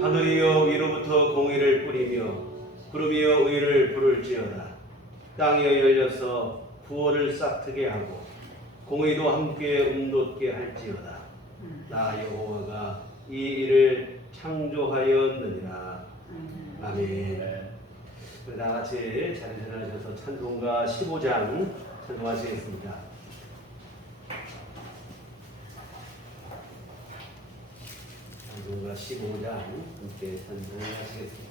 하늘이여 위로부터 공의를 뿌리며 구름이여 의를 부를지어다. 땅이여 열려서 구원을 싹트게 하고 공의도 함께 움돋게 할지어다. 나 여호와가 이 일을 창조하였느니라. 아멘. 다 같이 자리를 하셔서 찬송가 15장 찬송하시겠습니다. 찬송가 15장 함께 찬송하시겠습니다.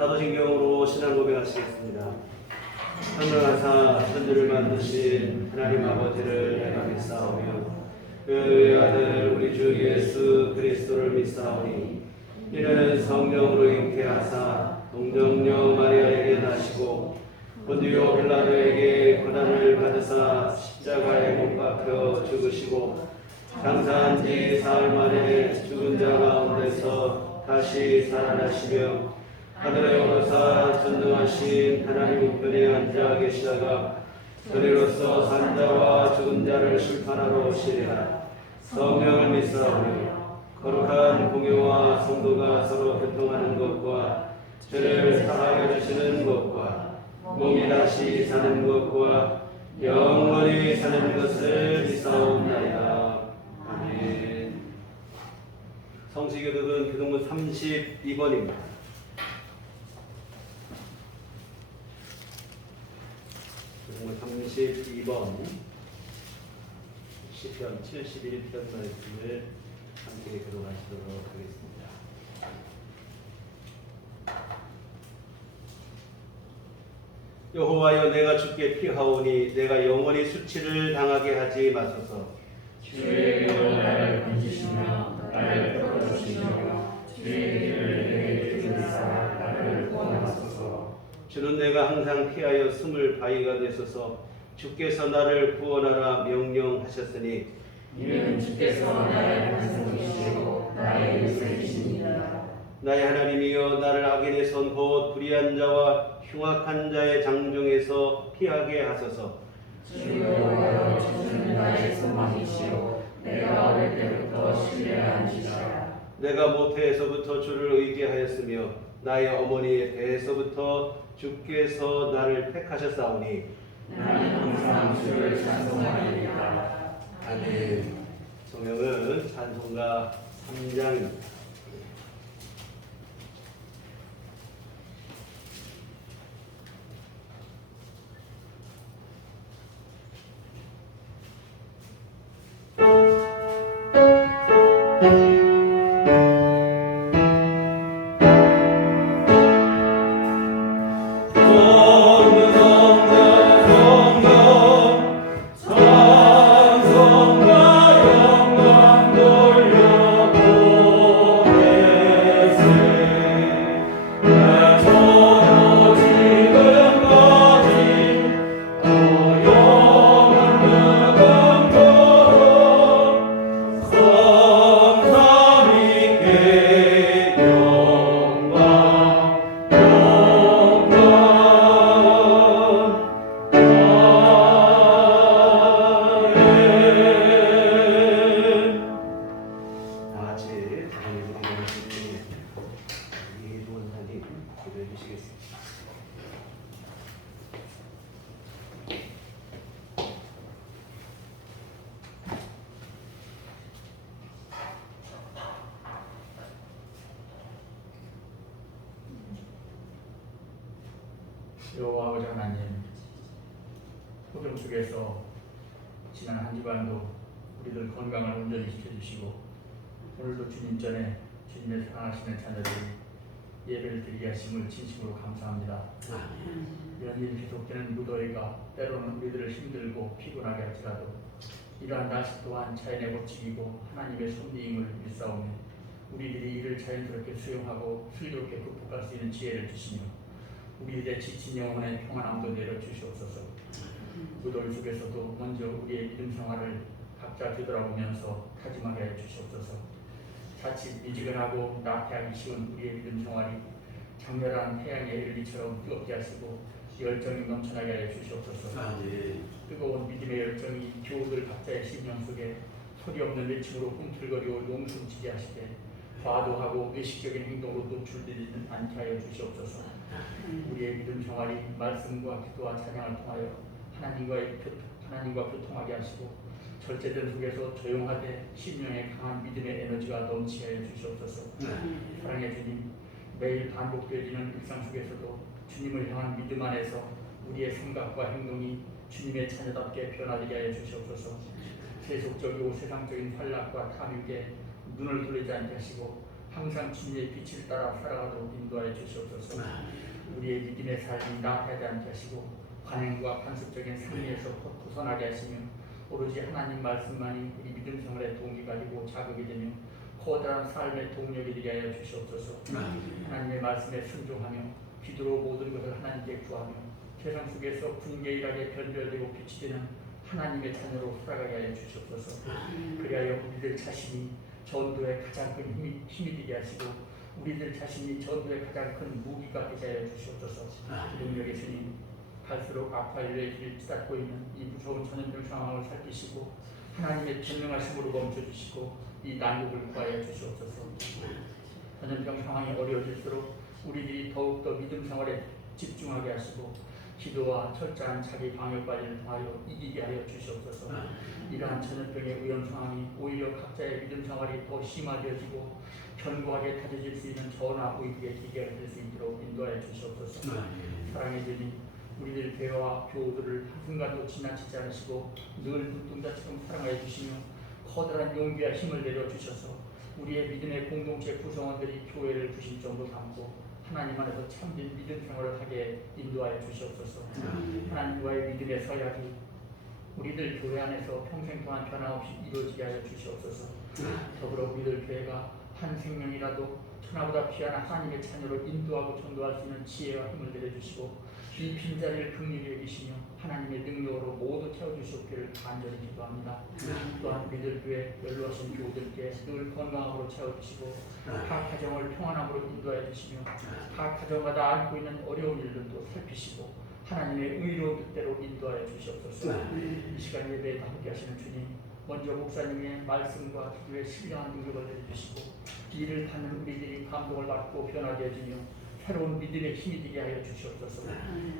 사도신경으로 신앙 고백하시겠습니다. 선명하사 천지를 만드신 하나님 아버지를 내가 믿사오며 그의 아들 우리 주 예수 그리스도를 믿사오니 이는 성령으로 잉태하사 동정녀 마리아에게 나시고 본디오 빌라도에게 고난을 받으사 십자가에 못 박혀 죽으시고 장사한 지 사흘 만에 죽은 자 가운데서 다시 살아나시며 하늘에 오르사 전능하신 하나님 우편에 앉아 계시다가 저리로서 산 자와 죽은 자를 심판하러 오시리라. 성령을 믿사오며 거룩한 공회와 성도가 서로 교통하는 것과 죄를 사하여 주시는 것과 몸이 다시 사는 것과 영원히 사는 것을 믿사옵나이다. 아멘. 성시교독은 교동문 32번입니다. 32번 시편 71편 말씀을 함께 들어가시도록 하겠습니다. 여호와여, 내가 주께 피하오니 내가 영원히 수치를 당하게 하지 마소서. 주의 영을 나를 건지시며 나를 풀어주시며 주의 길을 내게 들으사 나를 구원하소서. 주는 내가 항상 피하여 숨을 바위가 되소서. 주께서 나를 구원하라 명령하셨으니 이는 주께서 나의 반석이시고 나의 요새이십니다. 나의 하나님이여, 나를 악인의 손 곧 불의한 자와 흉악한 자의 장중에서 피하게 하소서. 주 여호와여, 주는 나의 소망이시오 내가 어릴 때부터 신뢰한 이시라. 내가 모태에서부터 주를 의지하였으며 나의 어머니의 배에서부터 주께서 나를 택하셨사오니 나는 항상 주를 찬송하리이다. 아멘. 성경은 찬송가 3장입니다. 여호와 아버지 하나님, 호정 속에서 지난 한 주간도 우리들 건강을 온전히 지켜주시고 오늘도 주님 전에 주님의 사랑하시는 자녀들이 예배를 드리게 하심을 진심으로 감사합니다. 이런 일이 계속되는 무더위가 때로는 우리들을 힘들고 피곤하게 할지라도 이러한 날씨 또한 자연의 법칙이고 하나님의 섭리임을 믿사오며 우리들이 이를 자연스럽게 수용하고 슬기롭게 극복할 수 있는 지혜를 주시며 우리들의 지친 영혼의 평안함도 내려주시옵소서. 무더위 속에서도 먼저 우리의 믿음 생활을 각자 되돌아보면서 다짐하게 하여 주시옵소서. 자칫 미지근하고 나태하기 쉬운 우리의 믿음 생활이 장렬한 태양의 일리처럼 뜨겁게 하시고 열정이 넘쳐나게 하여 주시옵소서. 뜨거운 믿음의 열정이 교우들 각자의 심령 속에 소리 없는 외침으로 꿈틀거리고 용숨치게 하시되 과도하고 의식적인 행동으로 노출되지는 않게 하여 주시옵소서. 우리의 믿음 생활이 말씀과 기도와 찬양을 통하여 하나님과 교통하게 하시고 절제된 속에서 조용하되 심령에 강한 믿음의 에너지가 넘치게 하여 주시옵소서. 사랑의 주님, 매일 반복되어지는 일상 속에서도 주님을 향한 믿음 안에서 우리의 생각과 행동이 주님의 자녀답게 변화되게 하여 주시옵소서. 세속적이고 세상적인 활락과 탐욕에 눈을 돌리지 않게 하시고 항상 주님의 빛을 따라 살아가도록 인도하여 주시옵소서. 우리의 믿음의 삶이 나태하지 않게 하시고 관행과 관습적인 상리에서 벗어나게 하시며 오로지 하나님 말씀만이 우리 믿음 생활의 동기가 되고 자극이 되며 커다란 삶의 동력이 되게 하여 주시옵소서. 하나님의 말씀에 순종하며 기도로 모든 것을 하나님께 구하며 세상 속에서 분개일하게 변별되고 빛이 되는 하나님의 자녀로 살아가게 하여 주시옵소서. 그리하여 우리들 자신이 전도의 가장 큰 힘이 되게 하시고 우리들 자신이 전도의 가장 큰 무기가 되게 하여 주시옵소서. 능력의 주님, 갈수록 악화일의 길을 찢고 있는 이 무서운 전염병 상황을 살피시고 하나님의 전능하심으로 멈춰주시고 이 난국을 구하여 주시옵소서. 전염병 상황이 어려워질수록 우리들이 더욱더 믿음 생활에 집중하게 하시고 기도와 철저한 자기 방역 관리를 통하여 이기게 하여 주시옵소서. 이러한 전염병의 위험 상황이 오히려 각자의 믿음 생활이 더 심화되어지고 견고하게 다져질 수 있는 저나 우리의 기계가 될 수 있도록 인도하여 주시옵소서. 사랑의 주님, 우리들 교회와 교우들을 한순간도 지나치지 않으시고 늘 눈동자처럼 사랑하여 주시며 커다란 용기와 힘을 내려주셔서 우리의 믿음의 공동체 구성원들이 교회를 구심점으로 삼고 하나님 안에서 참된 믿음 생활을 하게 인도하여 주시옵소서. 하나님과의 믿음의 서약이 우리들 교회 안에서 평생 동안 변함없이 이루어지게 하여 주시옵소서. 더불어 우리들 교회가 한 생명이라도 천하보다 귀한 하나님의 자녀로 인도하고 전도할 수 있는 지혜와 힘을 내려주시고 이 빈자리를 긍휼히 여기시며 하나님의 능력으로 모두 채워주시옵기를 간절히 기도합니다. 또한 우리들 교회 연로하신 교우들께 늘 건강함으로 채워주시고 각 가정을 평안함으로 인도하여 주시며 각 가정마다 안고 있는 어려운 일들도 살피시고 하나님의 의로운 뜻대로 인도하여 주시옵소서. 이 시간 예배에 함께 하시는 주님, 먼저 목사님의 말씀과 기도의 신령한 능력을 내려주시고 이를 받는 우리들이 감동을 받고 변하게 해주며 새로운 믿음의 힘이 되게 하여 주시옵소서.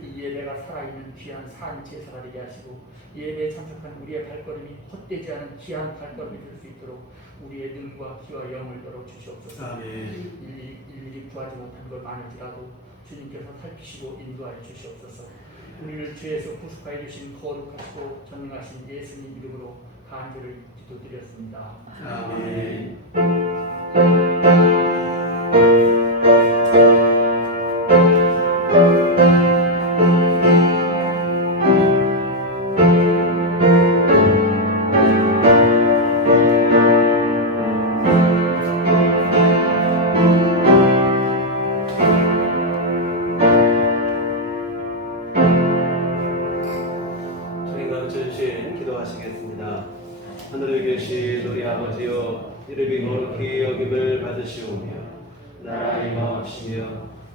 이 예배가 살아있는 귀한 산 제사가 되게 하시고 예배에 참석한 우리의 발걸음이 헛되지 않은 귀한 발걸음이 될 수 있도록 우리의 눈과 귀와 영을 열어 주시옵소서. 일일이 구하지 못한 걸 많을지라도 주님께서 살피시고 인도하여 주시옵소서. 우리를 죄에서 구속하여 주신 거룩하시고 전능하신 예수님 이름으로 간절히 기도드렸습니다. 아멘. 기도하시겠습니다. 하늘에 계신 우리 아버지여, 이름이 거룩히 여김을 받으시오며 나라 임하옵시며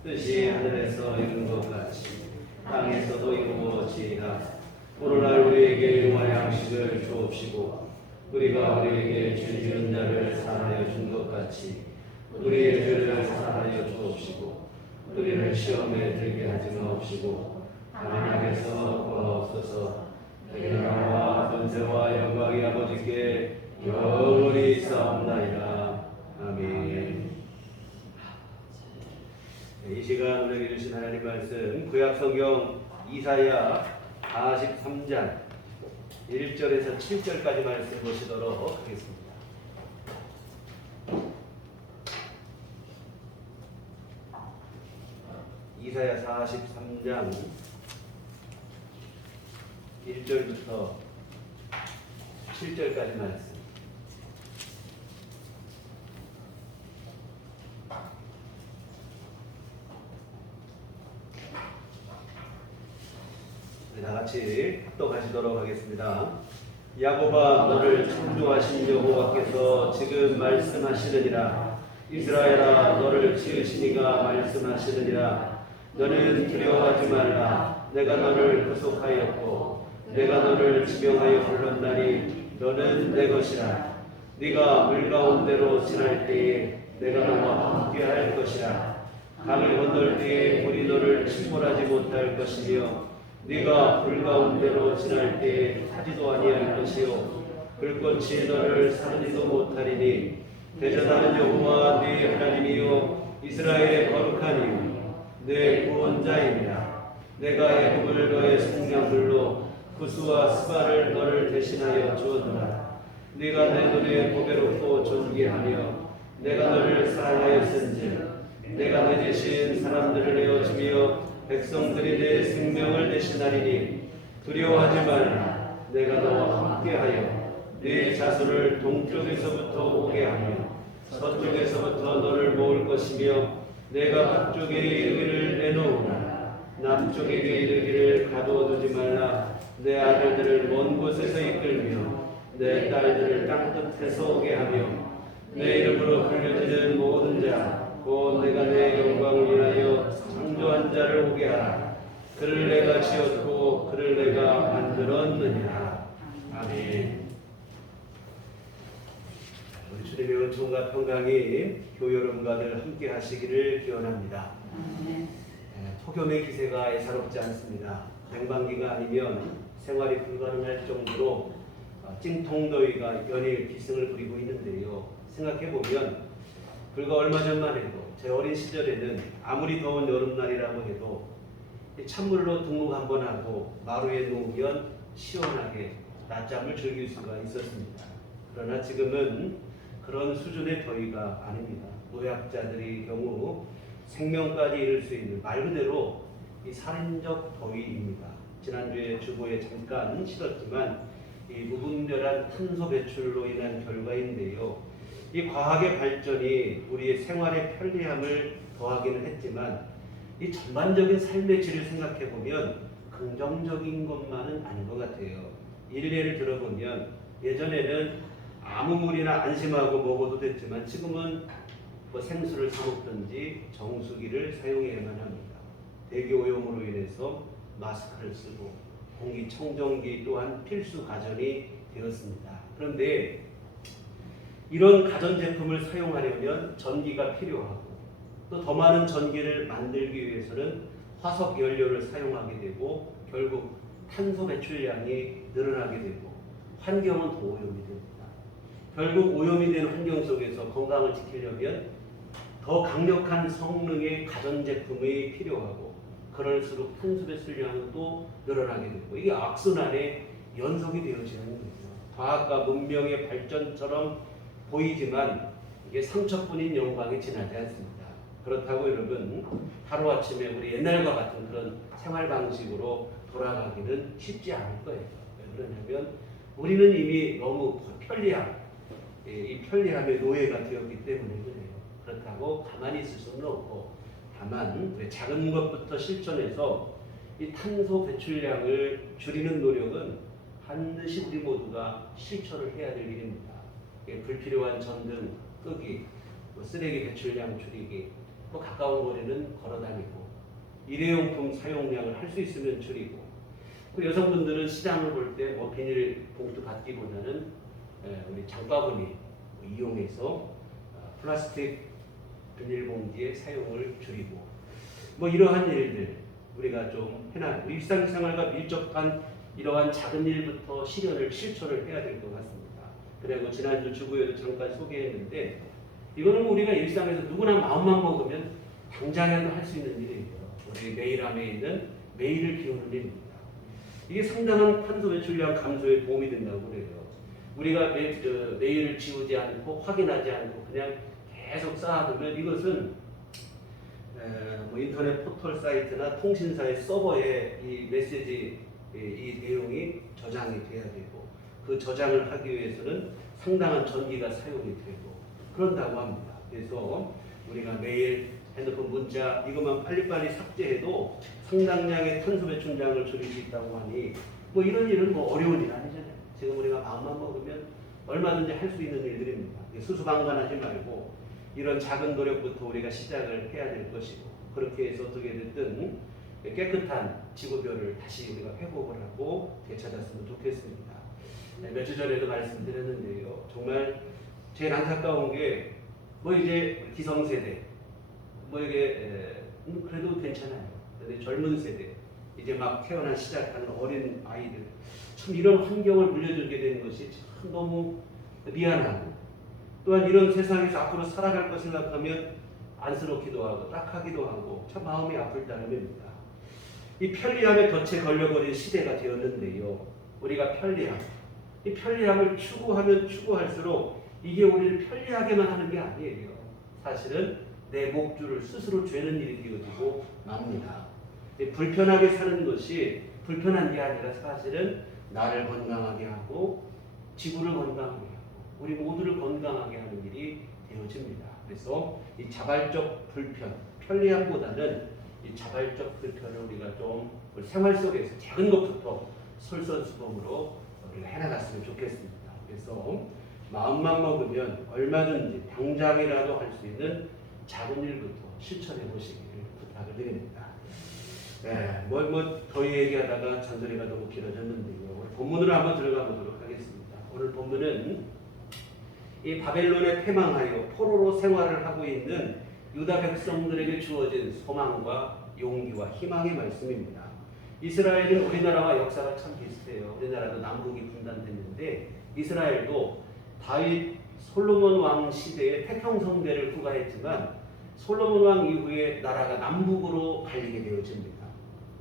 뜻이 하늘에서 이룬 것 같이 땅에서도 이루어지이다. 오늘날 우리에게 용할 양식을 주옵시고 우리가 우리에게 죄 지은 자를 사하여 준 것 같이 우리의 죄를 사하여 주옵시고 우리를 시험에 들게 하지 마옵시고 하나님께서 구하옵소서. 나라와 권세와 영광이 아버지께 영원히 있사옵나이다. 아멘. 이 시간 우리에게 주신 하나님 말씀 구약 성경 이사야 43장 1절에서 7절까지 말씀 보시도록 하겠습니다. 이사야 43장 1절부터 7절까지 말씀. 다 같이 합독하시도록 하겠습니다. 야곱아, 너를 창조하신 여호와께서 지금 말씀하시느니라. 이스라엘아, 너를 지으시니가 말씀하시느니라. 너는 두려워하지 말라. 내가 너를 구속하였고 내가 너를 지명하여 불렀나니 너는 내 것이라. 네가 물 가운데로 지날 때에 내가 너와 함께할 것이라. 강을 건널 때에 물이 너를 침몰하지 못할 것이며 네가 불 가운데로 지날 때에 타지도 아니할 것이요 불꽃이 너를 사르지도 못하리니 대전하는 여호와 네 하나님이요 이스라엘의 거룩한 이요 내 구원자이니라. 내가 애굽을 너의 생명들로 구스와 스바를 너를 대신하여 주었노라. 네가 내 눈에 보배롭고 존귀하며 내가 너를 사랑하였은즉 내가 내 대신 사람들을 내어주며 백성들이 내 생명을 대신하리니 두려워하지 말라. 내가 너와 함께하여 네 자손을 동쪽에서부터 오게 하며 서쪽에서부터 너를 모을 것이며 내가 북쪽에 이르기를 내놓으라. 남쪽에게 이르기를 가두어두지 말라. 내 아들들을 먼 곳에서 이끌며 내 딸들을 땅끝에서 오게 하며 내 이름으로 불려지는 모든 자 곧 내가 내 영광을 위하여 창조한 자를 오게 하라. 그를 내가 지었고 그를 내가 만들었느니라. 아멘. 우리 주님의 은총과 평강이 교회 여러분과들 함께 하시기를 기원합니다. 폭염의 기세가 예사롭지 않습니다. 냉방기가 아니면 생활이 불가능할 정도로 찜통더위가 연일 기승을 부리고 있는데요. 생각해보면 불과 얼마 전만 해도 제 어린 시절에는 아무리 더운 여름날이라고 해도 이 찬물로 등목 한번 하고 마루에 놓으면 시원하게 낮잠을 즐길 수가 있었습니다. 그러나 지금은 그런 수준의 더위가 아닙니다. 노약자들의 경우 생명까지 잃을 수 있는 말 그대로 이 살인적 더위입니다. 지난주에 주보에 잠깐 실었지만 이 무분별한 탄소 배출로 인한 결과인데요. 이 과학의 발전이 우리의 생활의 편리함을 더하기는 했지만 이 전반적인 삶의 질을 생각해 보면 긍정적인 것만은 아닌 것 같아요. 일례를 들어보면 예전에는 아무 물이나 안심하고 먹어도 됐지만 지금은 뭐 생수를 사 먹든지 정수기를 사용해야만 합니다. 대기 오염으로 인해서 마스크를 쓰고 공기청정기 또한 필수 가전이 되었습니다. 그런데 이런 가전제품을 사용하려면 전기가 필요하고 또 더 많은 전기를 만들기 위해서는 화석 연료를 사용하게 되고 결국 탄소 배출량이 늘어나게 되고 환경은 더 오염이 됩니다. 결국 오염이 된 환경 속에서 건강을 지키려면 더 강력한 성능의 가전제품이 필요하고 그럴수록 탄소 배출량은 또 늘어나게 되고 이게 악순환의 연속이 되어지는 거죠. 과학과 문명의 발전처럼 보이지만 이게 상처뿐인 영광이 지나지 않습니다. 그렇다고 여러분 하루아침에 우리 옛날과 같은 그런 생활 방식으로 돌아가기는 쉽지 않을 거예요. 왜 그러냐면 우리는 이미 너무 편리함, 이 편리함의 노예가 되었기 때문에 그래요. 그렇다고 가만히 있을 수는 없고 다만 작은 것부터 실천해서 이 탄소 배출량을 줄이는 노력은 반드시 우리 모두가 실천을 해야 될 일입니다. 불필요한 전등 끄기, 쓰레기 배출량 줄이기, 또 가까운 거리는 걸어다니고 일회용품 사용량을 할 수 있으면 줄이고 그 여성분들은 시장을 볼 때 뭐 비닐 봉투 받기보다는 우리 장바구니 이용해서 플라스틱 비닐봉지의 사용을 줄이고 뭐 이러한 일들 우리가 좀 해놔 우리 일상생활과 밀접한 이러한 작은 일부터 실천을 해야 될 것 같습니다. 그리고 지난주 주부에도 잠깐 소개했는데 이거는 우리가 일상에서 누구나 마음만 먹으면 당장에도 할 수 있는 일이에요. 우리 매일함에 있는 매일을 비우는 일입니다. 이게 상당한 탄소 배출량 감소에 도움이 된다고 그래요. 우리가 매일을 지우지 않고 확인하지 않고 그냥 계속 쌓아두면 이것은 뭐 인터넷 포털 사이트나 통신사의 서버에 이 메시지 이 내용이 저장이 돼야 되고 그 저장을 하기 위해서는 상당한 전기가 사용이 되고 그런다고 합니다. 그래서 우리가 매일 핸드폰 문자 이것만 빨리빨리 삭제해도 상당량의 탄소 배출량을 줄일 수 있다고 하니 뭐 이런 일은 뭐 어려운 일 아니잖아요. 지금 우리가 마음만 먹으면 얼마든지 할 수 있는 일들입니다. 수수방관하지 말고 이런 작은 노력부터 우리가 시작을 해야 될 것이고 그렇게 해서 어떻게 됐든 깨끗한 지구별을 다시 우리가 회복을 하고 되찾았으면 좋겠습니다. 몇 주 전에도 말씀드렸는데요. 정말 제일 안타까운 게 뭐 이제 기성세대 뭐 이게 그래도 괜찮아요. 근데 젊은 세대 이제 막 태어나 시작하는 어린 아이들 참 이런 환경을 물려주게 되는 것이 참 너무 미안하고 또한 이런 세상에서 앞으로 살아갈 것을 생각하면 안쓰럽기도 하고 딱하기도 하고 참 마음이 아플 따름입니다. 이 편리함에 덫에 걸려버린 시대가 되었는데요. 우리가 이 편리함을 추구하면 추구할수록 이게 우리를 편리하게만 하는 게 아니에요. 사실은 내 목줄을 스스로 죄는 일이 되어지고 맙니다. 불편하게 사는 것이 불편한 게 아니라 사실은 나를 건강하게 하고 지구를 건강하게 하고 우리 모두를 건강하게 하는 일이 되어집니다. 그래서 이 자발적 편리함보다는 이 자발적 불편을 우리가 좀 우리 생활 속에서 작은 것부터 솔선수범으로 우리가 해나갔으면 좋겠습니다. 그래서 마음만 먹으면 얼마든지 당장이라도 할 수 있는 작은 일부터 실천해 보시기를 부탁을 드립니다. 뭐 더위 얘기하다가 잔소리가 너무 길어졌는데요. 오늘 본문으로 한번 들어가 보도록 하겠습니다. 오늘 본문은 이 바벨론에 패망하여 포로로 생활을 하고 있는 유다 백성들에게 주어진 소망과 용기와 희망의 말씀입니다. 이스라엘은 우리나라와 역사가 참 비슷해요. 우리나라도 남북이 분단됐는데 이스라엘도 다윗 솔로몬 왕 시대에 태평성대를 구가했지만 솔로몬 왕 이후에 나라가 남북으로 갈리게 되어집니다.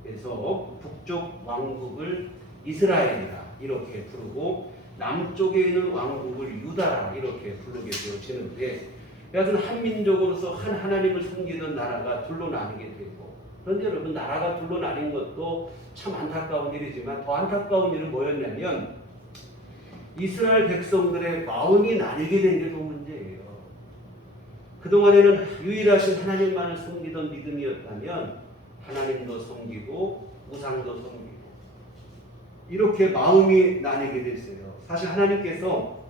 그래서 북쪽 왕국을 이스라엘이라 이렇게 부르고 남쪽에 있는 왕국을 유다라 이렇게 부르게 되어지는데, 여하튼 한민족으로서 한 하나님을 섬기던 나라가 둘로 나뉘게 되고, 그런데 여러분 나라가 둘로 나뉜 것도 참 안타까운 일이지만 더 안타까운 일은 뭐였냐면 이스라엘 백성들의 마음이 나뉘게 된 게 더 문제예요. 그동안에는 유일하신 하나님만을 섬기던 믿음이었다면 하나님도 섬기고 우상도 섬기고 이렇게 마음이 나뉘게 됐어요. 사실 하나님께서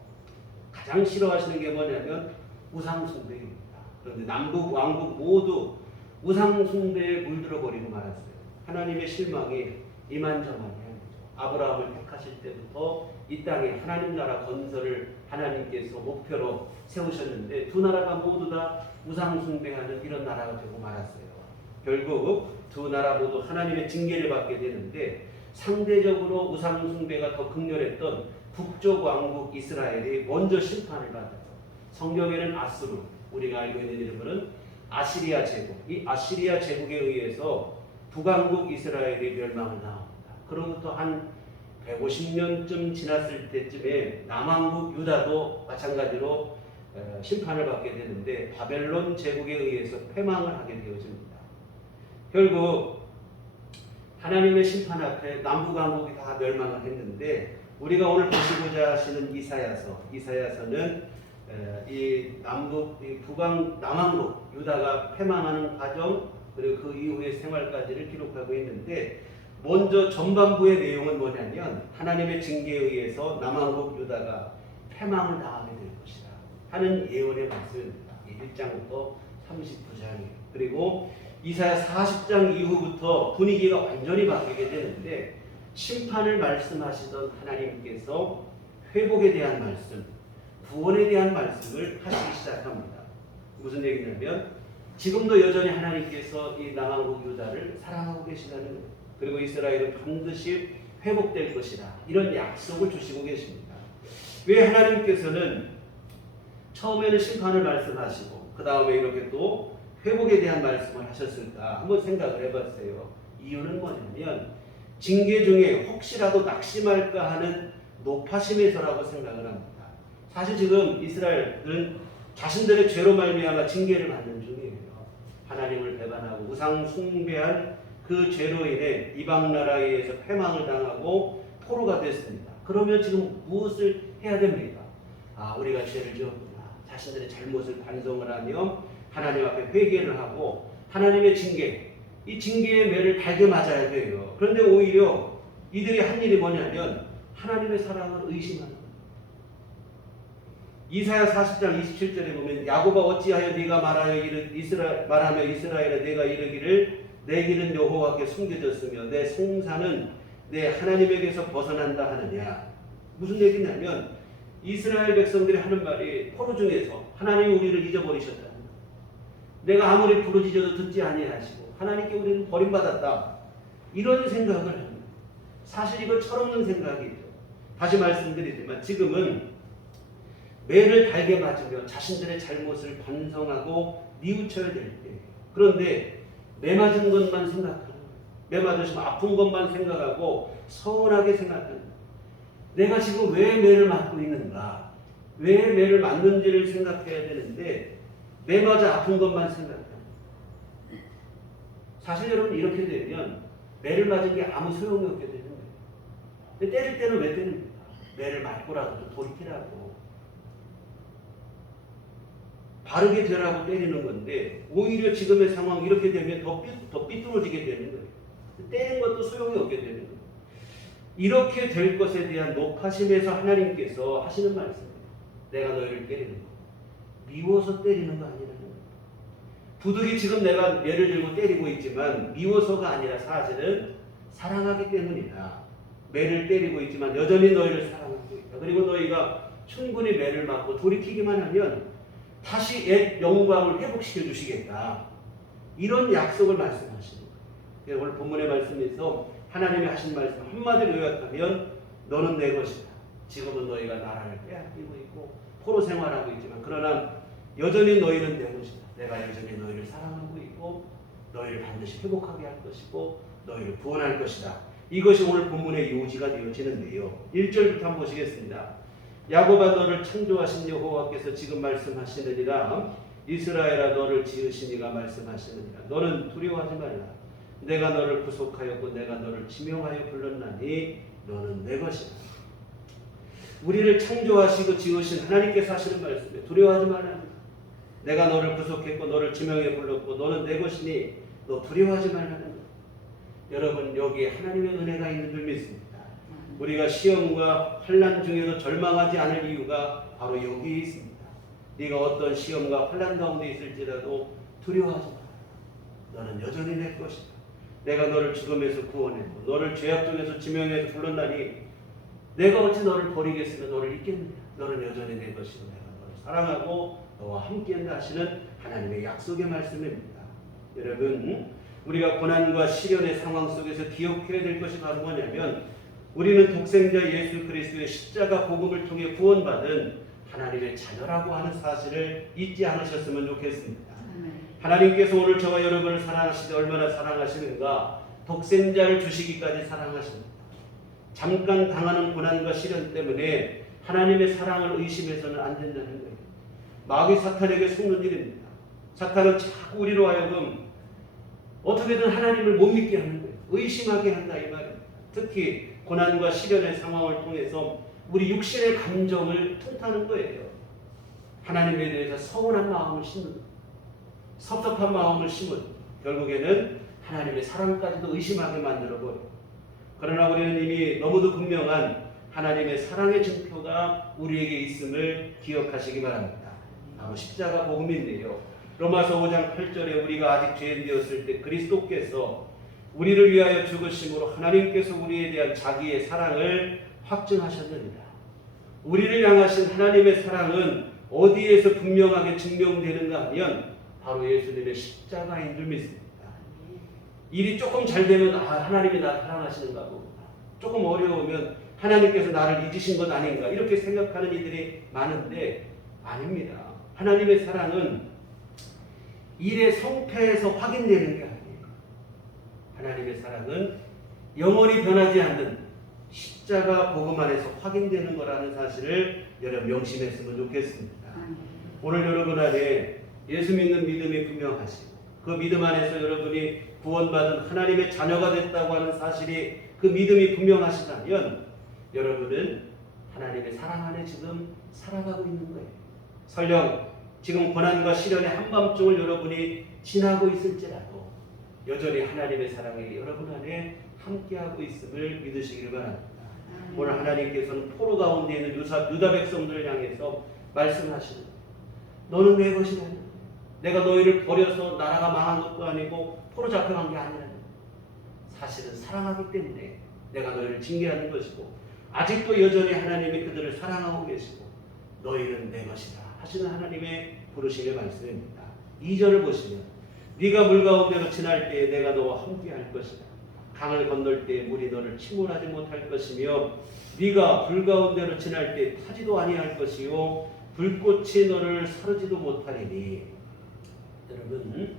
가장 싫어하시는 게 뭐냐면 우상 숭배입니다. 그런데 남북 왕국 모두 우상 숭배에 물들어 버리고 말았어요. 하나님의 실망이 이만저만이 아니죠. 아브라함을 택하실 때부터 이 땅에 하나님 나라 건설을 하나님께서 목표로 세우셨는데 두 나라가 모두 다 우상 숭배하는 이런 나라가 되고 말았어요. 결국 두 나라 모두 하나님의 징계를 받게 되는데, 상대적으로 우상 숭배가 더 극렬했던 북쪽 왕국 이스라엘이 먼저 심판을 받아요. 성경에는 아수르, 우리가 알고 있는 이름으로는 아시리아 제국, 이 아시리아 제국에 의해서 북왕국 이스라엘이 멸망을 당합니다. 그로부터 한 150년쯤 지났을 때쯤에 남왕국 유다도 마찬가지로 심판을 받게 되는데 바벨론 제국에 의해서 패망을 하게 되어집니다. 결국 하나님의 심판 앞에 남북왕국이 다 멸망을 했는데, 우리가 오늘 보시고자 하시는 이사야서는 이 남왕국 유다가 패망하는 과정, 그리고 그 이후의 생활까지를 기록하고 있는데, 먼저 전반부의 내용은 뭐냐면 하나님의 징계에 의해서 남왕국 유다가 패망을 당하게 될 것이다 하는 예언의 말씀입니다. 1장부터 39장이에요. 그리고 이사야 40장 이후부터 분위기가 완전히 바뀌게 되는데, 심판을 말씀하시던 하나님께서 회복에 대한 말씀, 구원에 대한 말씀을 하시기 시작합니다. 무슨 얘기냐면 지금도 여전히 하나님께서 이 남왕국 유다를 사랑하고 계시다는 거예요. 그리고 이스라엘은 반드시 회복될 것이다, 이런 약속을 주시고 계십니다. 왜 하나님께서는 처음에는 심판을 말씀하시고 그 다음에 이렇게 또 회복에 대한 말씀을 하셨을까 한번 생각을 해봤어요. 이유는 뭐냐면 징계 중에 혹시라도 낙심할까 하는 높아심에서라고 생각을 합니다. 사실 지금 이스라엘은 자신들의 죄로 말미암아 징계를 받는 중이에요. 하나님을 배반하고 우상 숭배한 그 죄로 인해 이방 나라에 의해서 패망을 당하고 포로가 됐습니다. 그러면 지금 무엇을 해야 됩니까? 우리가 죄를 지었구나. 자신들의 잘못을 반성을 하며 하나님 앞에 회개를 하고 하나님의 징계, 이 징계의 매를 달게 맞아야 돼요. 그런데 오히려 이들이 한 일이 뭐냐면 하나님의 사랑을 의심하는 거예요. 이사야 40장 27절에 보면 야곱아 어찌하여 네가 말하며 이스라엘에 내가 이르기를 내 길은 여호와께 숨겨졌으며 내 송사는 내 하나님에게서 벗어난다 하느냐. 무슨 얘기냐면 이스라엘 백성들이 하는 말이 포로 중에서 하나님이 우리를 잊어버리셨다. 내가 아무리 부르짖어도 듣지 아니하시고 하나님께 우리는 버림받았다. 이런 생각을 합니다. 사실 이거 철없는 생각이죠. 다시 말씀드리지만 지금은 매를 달게 맞으며 자신들의 잘못을 반성하고 뉘우쳐야 될 때예요. 그런데 매 맞은 것만 생각하는 거예요. 매 맞으시면 아픈 것만 생각하고 서운하게 생각하는 거예요. 내가 지금 왜 매를 맞고 있는가? 왜 매를 맞는지를 생각해야 되는데 매 맞아 아픈 것만 생각하는 거예요. 사실 여러분 이렇게 되면 매를 맞은 게 아무 소용이 없게 되는 거예요. 근데 때릴 때는 왜 때립니까? 매를 맞고라도 좀 돌이키라고. 바르게 되라고 때리는 건데 오히려 지금의 상황 이렇게 되면 더 삐뚤어지게 되는 거예요. 때리는 것도 소용이 없게 되는 거예요. 이렇게 될 것에 대한 높아심에서 하나님께서 하시는 말씀이에요. 내가 너희를 때리는 거. 미워서 때리는 거 아니라는 거예요. 부득이 지금 내가 매를 들고 때리고 있지만 미워서가 아니라 사실은 사랑하기 때문이다. 매를 때리고 있지만 여전히 너희를 사랑하고 있다. 그리고 너희가 충분히 매를 맞고 돌이키기만 하면 다시 옛 영광을 회복시켜 주시겠다. 이런 약속을 말씀하시는 거예요. 오늘 본문의 말씀에서 하나님이 하신 말씀 한마디로 요약하면 너는 내 것이다. 지금은 너희가 나라를 빼앗기고 있고 포로 생활하고 있지만 그러나 여전히 너희는 내 것이다. 내가 여전히 너희를 사랑하고 있고 너희를 반드시 회복하게 할 것이고 너희를 구원할 것이다. 이것이 오늘 본문의 요지가 되어지는데요. 1절부터 한번 보시겠습니다. 야곱아 너를 창조하신 여호와께서 지금 말씀하시느니라. 이스라엘아 너를 지으신 이가 말씀하시느니라. 너는 두려워하지 말라. 내가 너를 구속하였고 내가 너를 지명하여 불렀나니 너는 내 것이다. 우리를 창조하시고 지으신 하나님께서 하시는 말씀에 두려워하지 말라. 내가 너를 구속했고 너를 지명해 불렀고 너는 내 것이니 너 두려워하지 말라는 것. 여러분 여기에 하나님의 은혜가 있는 줄 믿습니다. 우리가 시험과 환난 중에도 절망하지 않을 이유가 바로 여기에 있습니다. 네가 어떤 시험과 환난 가운데 있을지라도 두려워하지 마라. 너는 여전히 내 것이다. 내가 너를 죽음에서 구원했고 너를 죄악 중에서 지명해서 불렀나니 내가 어찌 너를 버리겠으며 너를 잊겠느냐. 너는 여전히 내 것이고 내가 너를 사랑하고 너와 함께한다 하시는 하나님의 약속의 말씀입니다. 여러분 우리가 고난과 시련의 상황 속에서 기억해야 될 것이 바로 뭐냐면 우리는 독생자 예수 그리스도의 십자가 복음을 통해 구원받은 하나님의 자녀라고 하는 사실을 잊지 않으셨으면 좋겠습니다. 하나님께서 오늘 저와 여러분을 사랑하시되 얼마나 사랑하시는가. 독생자를 주시기까지 사랑하십니다. 잠깐 당하는 고난과 시련 때문에 하나님의 사랑을 의심해서는 안 된다는 거예요. 마귀 사탄에게 속는 일입니다. 사탄은 자꾸 우리로 하여금 어떻게든 하나님을 못 믿게 하는 거예요. 의심하게 한다 이 말입니다. 특히 고난과 시련의 상황을 통해서 우리 육신의 감정을 틈타는 거예요. 하나님에 대해서 서운한 마음을 심는 거예요. 섭섭한 마음을 심은 결국에는 하나님의 사랑까지도 의심하게 만들어버려요. 그러나 우리는 이미 너무도 분명한 하나님의 사랑의 증표가 우리에게 있음을 기억하시기 바랍니다. 바로 십자가 복음인데요. 로마서 5장 8절에 우리가 아직 죄인 되었을 때 그리스도께서 우리를 위하여 죽으심으로 하나님께서 우리에 대한 자기의 사랑을 확증하셨느니라. 우리를 향하신 하나님의 사랑은 어디에서 분명하게 증명되는가 하면 바로 예수님의 십자가인 줄 믿습니다. 일이 조금 잘 되면 하나님이 나를 사랑하시는가 보구나. 조금 어려우면 하나님께서 나를 잊으신 것 아닌가 이렇게 생각하는 이들이 많은데 아닙니다. 하나님의 사랑은 일의 성패에서 확인되는 게 아니에요. 하나님의 사랑은 영원히 변하지 않는 십자가 복음 안에서 확인되는 거라는 사실을 여러분 명심했으면 좋겠습니다. 오늘 여러분 안에 예수 믿는 믿음이 분명하시고 그 믿음 안에서 여러분이 구원받은 하나님의 자녀가 됐다고 하는 사실이 그 믿음이 분명하시다면 여러분은 하나님의 사랑 안에 지금 살아가고 있는 거예요. 설령 지금 고난과 시련의 한밤중을 여러분이 지나고 있을지라도 여전히 하나님의 사랑이 여러분 안에 함께하고 있음을 믿으시길 바랍니다. 오늘 하나님께서는 포로 가운데 있는 유다 백성들을 향해서 말씀하시는 너는 내 것이라는 거예요. 내가 너희를 버려서 나라가 망한 것도 아니고 포로 잡혀간 게 아니라는 거예요. 사실은 사랑하기 때문에 내가 너희를 징계하는 것이고 아직도 여전히 하나님이 그들을 사랑하고 계시고 너희는 내 것이다 하시는 하나님의 부르심의 말씀입니다. 2절을 보시면 네가 물 가운데로 지날 때에 내가 너와 함께 할 것이다. 강을 건널 때에 물이 너를 침몰하지 못할 것이며 네가 불 가운데로 지날 때에 타지도 아니할 것이요 불꽃이 너를 사르지도 못하리니. 여러분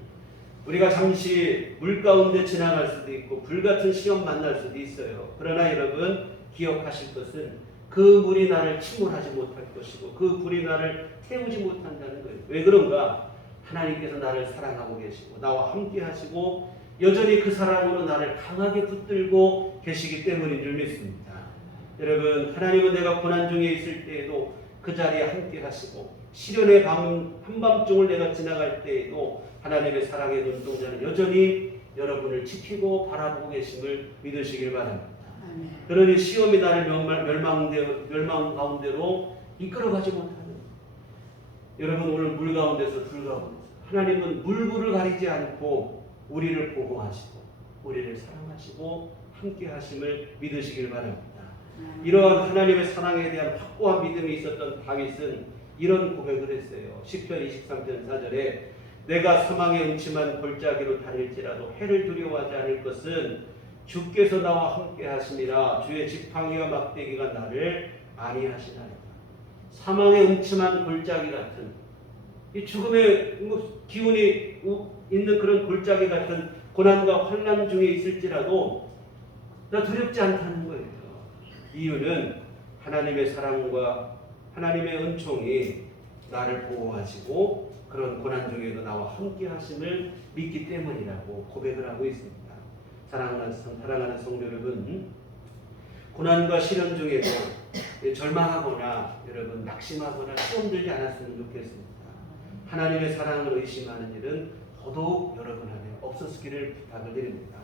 우리가 잠시 물 가운데 지나갈 수도 있고 불같은 시험 만날 수도 있어요. 그러나 여러분 기억하실 것은 그 물이 나를 침몰하지 못할 것이고 그 불이 나를 태우지 못한다는 거예요. 왜 그런가? 하나님께서 나를 사랑하고 계시고 나와 함께 하시고 여전히 그 사랑으로 나를 강하게 붙들고 계시기 때문인 줄 믿습니다. 여러분 하나님은 내가 고난 중에 있을 때에도 그 자리에 함께 하시고 시련의 한밤중을 내가 지나갈 때에도 하나님의 사랑의 눈동자는 여전히 여러분을 지키고 바라보고 계심을 믿으시길 바랍니다. 그러니 시험이 나를 멸망 가운데로 이끌어가지 못하는 여러분 오늘 물 가운데서 불 가운데서 하나님은 물불을 가리지 않고 우리를 보호하시고 우리를 사랑하시고 함께 하심을 믿으시길 바랍니다. 이러한 하나님의 사랑에 대한 확고한 믿음이 있었던 다윗은 이런 고백을 했어요. 시편 23편 4절에 내가 사망의 음침한 골짜기로 다닐지라도 해를 두려워하지 않을 것은 주께서 나와 함께 하심이라. 주의 지팡이와 막대기가 나를 안위하시나이다. 사망의 음침한 골짜기 같은 이 죽음의 기운이 있는 그런 골짜기 같은 고난과 환난 중에 있을지라도 나 두렵지 않다는 거예요. 이유는 하나님의 사랑과 하나님의 은총이 나를 보호하시고 그런 고난 중에도 나와 함께 하심을 믿기 때문이라고 고백을 하고 있습니다. 사랑하는 성도 여러분, 고난과 시련 중에도 절망하거나 여러분 낙심하거나 시험 들지 않았으면 좋겠습니다. 하나님의 사랑을 의심하는 일은 더더욱 여러분 안에 없었기를 부탁을 드립니다.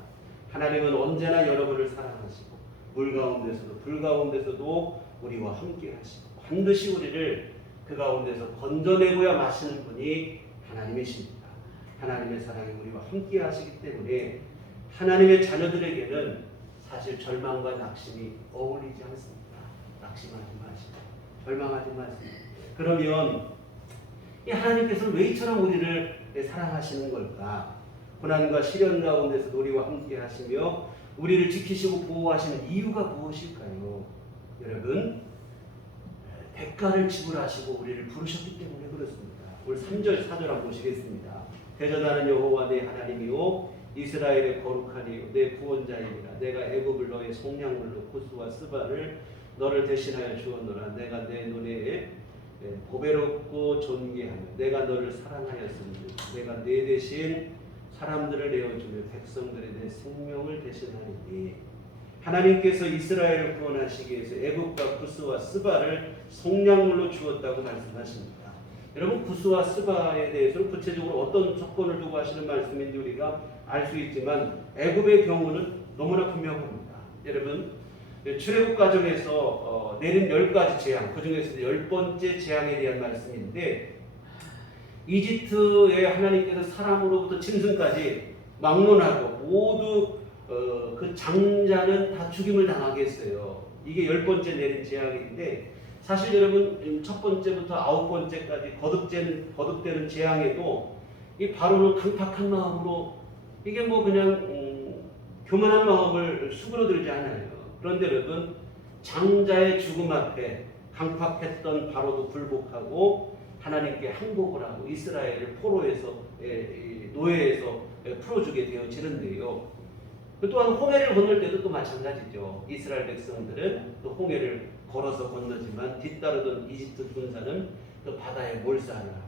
하나님은 언제나 여러분을 사랑하시고 물 가운데서도 불 가운데서도 우리와 함께 하시고 반드시 우리를 그 가운데서 건져내고야 마시는 분이 하나님이십니다. 하나님의 사랑이 우리와 함께 하시기 때문에 하나님의 자녀들에게는 사실 절망과 낙심이 어울리지 않습니다. 낙심하지 마시고 절망하지 마시고. 그러면 이 하나님께서는 왜 이처럼 우리를 사랑하시는 걸까? 고난과 시련 가운데서 우리와 함께 하시며 우리를 지키시고 보호하시는 이유가 무엇일까요? 여러분, 대가를 지불하시고 우리를 부르셨기 때문에 그렇습니다. 오늘 3절 4절 한번 보시겠습니다. 대전하는 여호와 내 하나님이요 이스라엘의 거룩하니요 내 구원자이니라. 내가 애굽을 너의 속량물로 구스와 스바를 너를 대신하여 주었노라. 내가 내 눈에 보배롭고 존귀하며 내가 너를 사랑하였으니 내가 내 대신 사람들을 내어주며 백성들의 내 생명을 대신하리니. 하나님께서 이스라엘을 구원하시기 위해서 애굽과 구스와 스바를 속량물로 주었다고 말씀하십니다. 여러분, 구스와 스바에 대해서는 구체적으로 어떤 조건을 두고 하시는 말씀인지 우리가 알 수 있지만 애굽의 경우는 너무나 분명합니다. 여러분, 출애굽 과정에서 내린 10가지 재앙, 그 중에서 10번째 재앙에 대한 말씀인데, 이집트에 하나님께서 사람으로부터 짐승까지 막론하고 모두 그 장자는 다 죽임을 당하게 했어요. 이게 10번째 내린 재앙인데, 사실 여러분 첫 번째부터 9번째까지 거듭되는 재앙에도 이 바로는 강팍한 마음으로 이게 뭐 그냥 교만한 마음을 수그러들지 않아요. 그런데 여러분, 장자의 죽음 앞에 강팍했던 바로도 굴복하고 하나님께 항복을 하고 이스라엘을 포로에서 노예에서 풀어주게 되어지는데요. 또한 홍해를 건널 때도 또 마찬가지죠. 이스라엘 백성들은 또 홍해를 걸어서 건너지만 뒤따르던 이집트 군사는 또 바다에 몰살을 하고,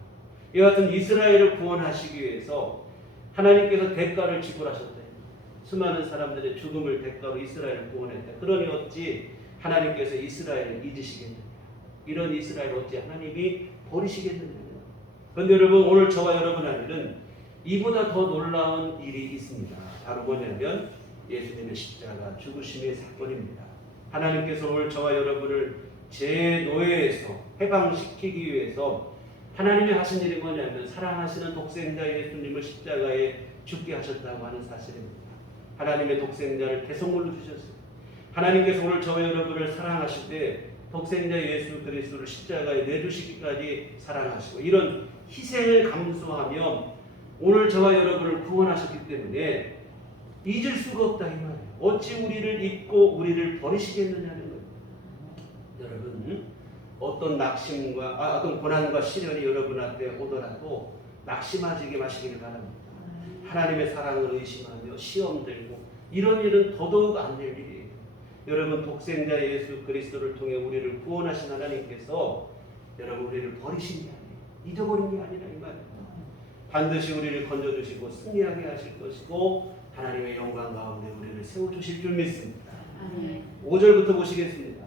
이와 같은 이스라엘을 구원하시기 위해서 하나님께서 대가를 지불하셨다. 수많은 사람들의 죽음을 대가로 이스라엘을 구원했다. 그러니 어찌 하나님께서 이스라엘을 잊으시겠느냐? 이런 이스라엘 어찌 하나님이 버리시겠느냐? 그런데 여러분, 오늘 저와 여러분 안에는 이보다 더 놀라운 일이 있습니다. 바로 뭐냐면 예수님의 십자가 죽으심의 사건입니다. 하나님께서 오늘 저와 여러분을 제 노예에서 해방시키기 위해서 하나님이 하신 일이 뭐냐면 사랑하시는 독생자 예수님을 십자가에 죽게 하셨다고 하는 사실입니다. 하나님의 독생자를 대속물로 주셨어요. 하나님께서 오늘 저와 여러분을 사랑하실 때 독생자 예수 그리스도를 십자가에 내주시기까지 사랑하시고 이런 희생을 감수하며 오늘 저와 여러분을 구원하셨기 때문에 잊을 수가 없다 이 말이에요. 어찌 우리를 잊고 우리를 버리시겠느냐는 거예요. 여러분, 어떤 낙심과 어떤 고난과 시련이 여러분 앞에 오더라도 낙심하지 마시기를 바랍니다. 하나님의 사랑을 의심하며 시험 들고 이런 일은 더더욱 안 될 일이에요. 여러분, 독생자 예수 그리스도를 통해 우리를 구원하신 하나님께서 여러분 우리를 버리신 게 아니에요. 잊어버린 게 아니라 이 말입니다. 반드시 우리를 건져주시고 승리하게 하실 것이고 하나님의 영광 가운데 우리를 세워주실 줄 믿습니다. 5절부터 보시겠습니다.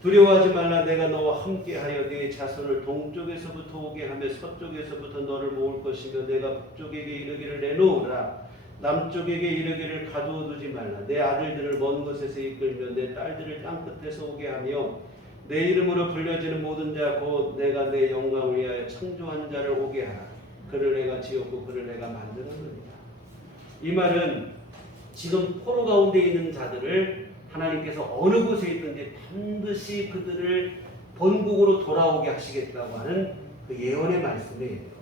두려워하지 말라. 내가 너와 함께하여 네 자손을 동쪽에서부터 오게 하며 서쪽에서부터 너를 모을 것이며 내가 북쪽에게 이르기를 내놓으라. 남쪽에게 이르기를 가두어두지 말라. 내 아들들을 먼 곳에서 이끌며 내 딸들을 땅끝에서 오게 하며 내 이름으로 불려지는 모든 자 곧 내가 내 영광을 위하여 창조한 자를 오게 하라. 그를 내가 지었고 그를 내가 만들었느니라. 이 말은 지금 포로 가운데 있는 자들을 하나님께서 어느 곳에 있든지 반드시 그들을 본국으로 돌아오게 하시겠다고 하는 그 예언의 말씀이에요.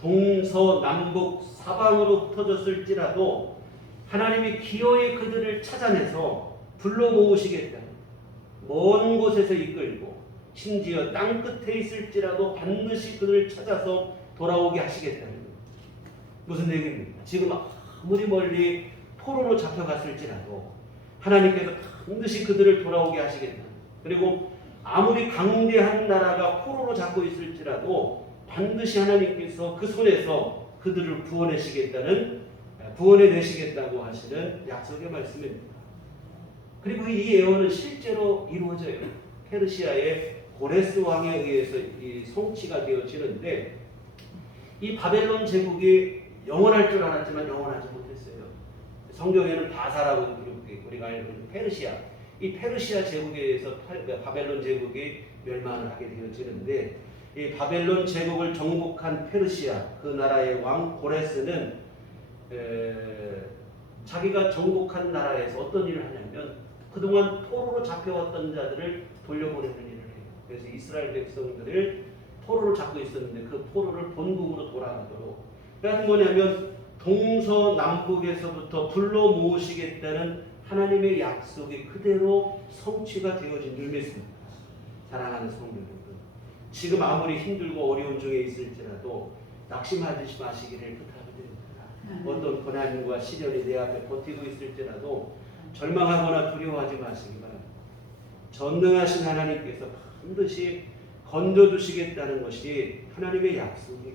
동서남북 사방으로 흩어졌을지라도 하나님이 기어이 그들을 찾아내서 불러 모으시겠다. 먼 곳에서 이끌고 심지어 땅 끝에 있을지라도 반드시 그들을 찾아서 돌아오게 하시겠다는 거예요. 무슨 얘기입니까? 지금 아무리 멀리 포로로 잡혀갔을지라도 하나님께서 반드시 그들을 돌아오게 하시겠다. 그리고 아무리 강대한 나라가 포로로 잡고 있을지라도 반드시 하나님께서 그 손에서 그들을 구원해내시겠다고 하시는 약속의 말씀입니다. 그리고 이 예언은 실제로 이루어져요. 페르시아의 고레스 왕에 의해서 이 성취가 되어지는데, 이 바벨론 제국이 영원할 줄 알았지만 영원하지 못했어요. 성경에는 바사라고 기록되고 우리가 알고 있는 페르시아, 이 페르시아 제국에 의해서 바벨론 제국이 멸망을 하게 되어지는데, 이 바벨론 제국을 정복한 페르시아 그 나라의 왕 고레스는 자기가 정복한 나라에서 어떤 일을 하냐면 그동안 포로로 잡혀왔던 자들을 돌려보내는 일을 해요. 그래서 이스라엘 백성들을 포로로 잡고 있었는데 그 포로를 본국으로 돌아가도록, 그러니까 뭐냐면 동서남북에서부터 불러 모으시겠다는 하나님의 약속이 그대로 성취가 되어진 줄 믿습니다. 사랑하는 성도 여러분, 지금 아무리 힘들고 어려운 중에 있을지라도 낙심하지 마시기를 부탁드립니다. 어떤 고난과 시련이 내 앞에 버티고 있을지라도 절망하거나 두려워하지 마시기 바랍니다. 전능하신 하나님께서 반드시 건져주시겠다는 것이 하나님의 약속이,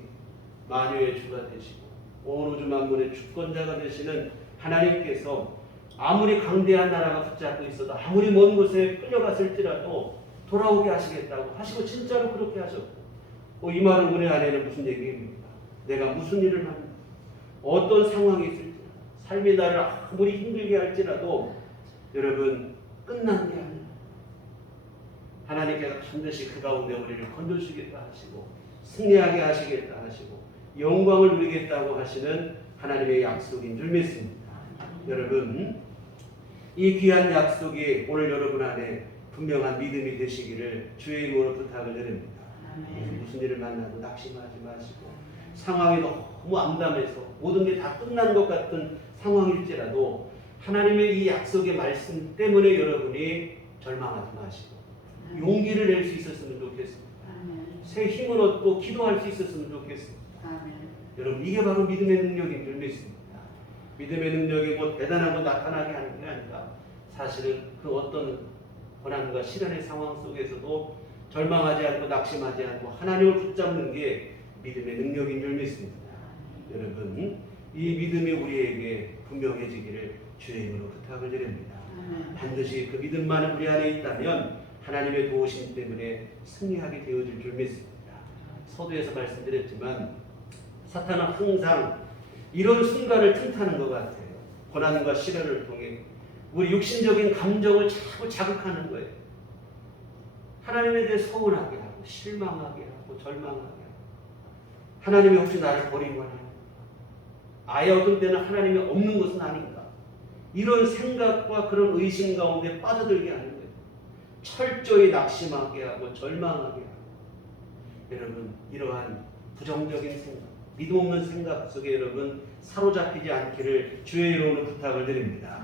만유의 주가 되시고 온 우주 만물의 주권자가 되시는 하나님께서 아무리 강대한 나라가 붙잡고 있어도 아무리 먼 곳에 끌려갔을지라도 돌아오게 하시겠다고 하시고 진짜로 그렇게 하셨고, 이 말은 우리 안에는 무슨 얘기입니까? 내가 무슨 일을 하는, 어떤 상황이 있을지, 삶이 나를 아무리 힘들게 할지라도 여러분 끝난 게 아니라 하나님께서 반드시 그 가운데 우리를 건져주시겠다 하시고 승리하게 하시겠다 하시고 영광을 누리겠다고 하시는 하나님의 약속인 줄 믿습니다. 여러분, 이 귀한 약속이 오늘 여러분 안에 분명한 믿음이 되시기를 주의 이름으로 부탁을 드립니다. 무슨 일을 만나도 낙심하지 마시고, 상황이 너무 암담해서 모든 게 다 끝난 것 같은 상황일지라도 하나님의 이 약속의 말씀 때문에 여러분이 절망하지 마시고 용기를 낼 수 있었으면 좋겠습니다. 새 힘을 얻고 기도할 수 있었으면 좋겠습니다. 여러분, 이게 바로 믿음의 능력인 줄 믿습니다. 믿음의 능력이 뭐 대단하고 나타나게 하는 게 아니라 사실은 그 어떤 고난과 시련의 상황 속에서도 절망하지 않고 낙심하지 않고 하나님을 붙잡는 게 믿음의 능력인 줄 믿습니다. 여러분, 이 믿음이 우리에게 분명해지기를 주의 이름으로 부탁을 드립니다. 반드시 그 믿음만 우리 안에 있다면 하나님의 도우심 때문에 승리하게 되어질 줄 믿습니다. 서두에서 말씀드렸지만 사탄은 항상 이런 순간을 틈타는 것 같아요. 고난과 시련을 통해 우리 육신적인 감정을 자꾸 자극하는 거예요. 하나님에 대해 서운하게 하고 실망하게 하고 절망하게 하고, 하나님이 혹시 나를 버린 건 아닌가? 아예 어떤 때는 하나님이 없는 것은 아닌가? 이런 생각과 그런 의심 가운데 빠져들게 하는 거예요. 철저히 낙심하게 하고 절망하게 하고. 여러분, 이러한 부정적인 생각, 믿음 없는 생각 속에 여러분 사로잡히지 않기를 주의 이름으로 부탁을 드립니다.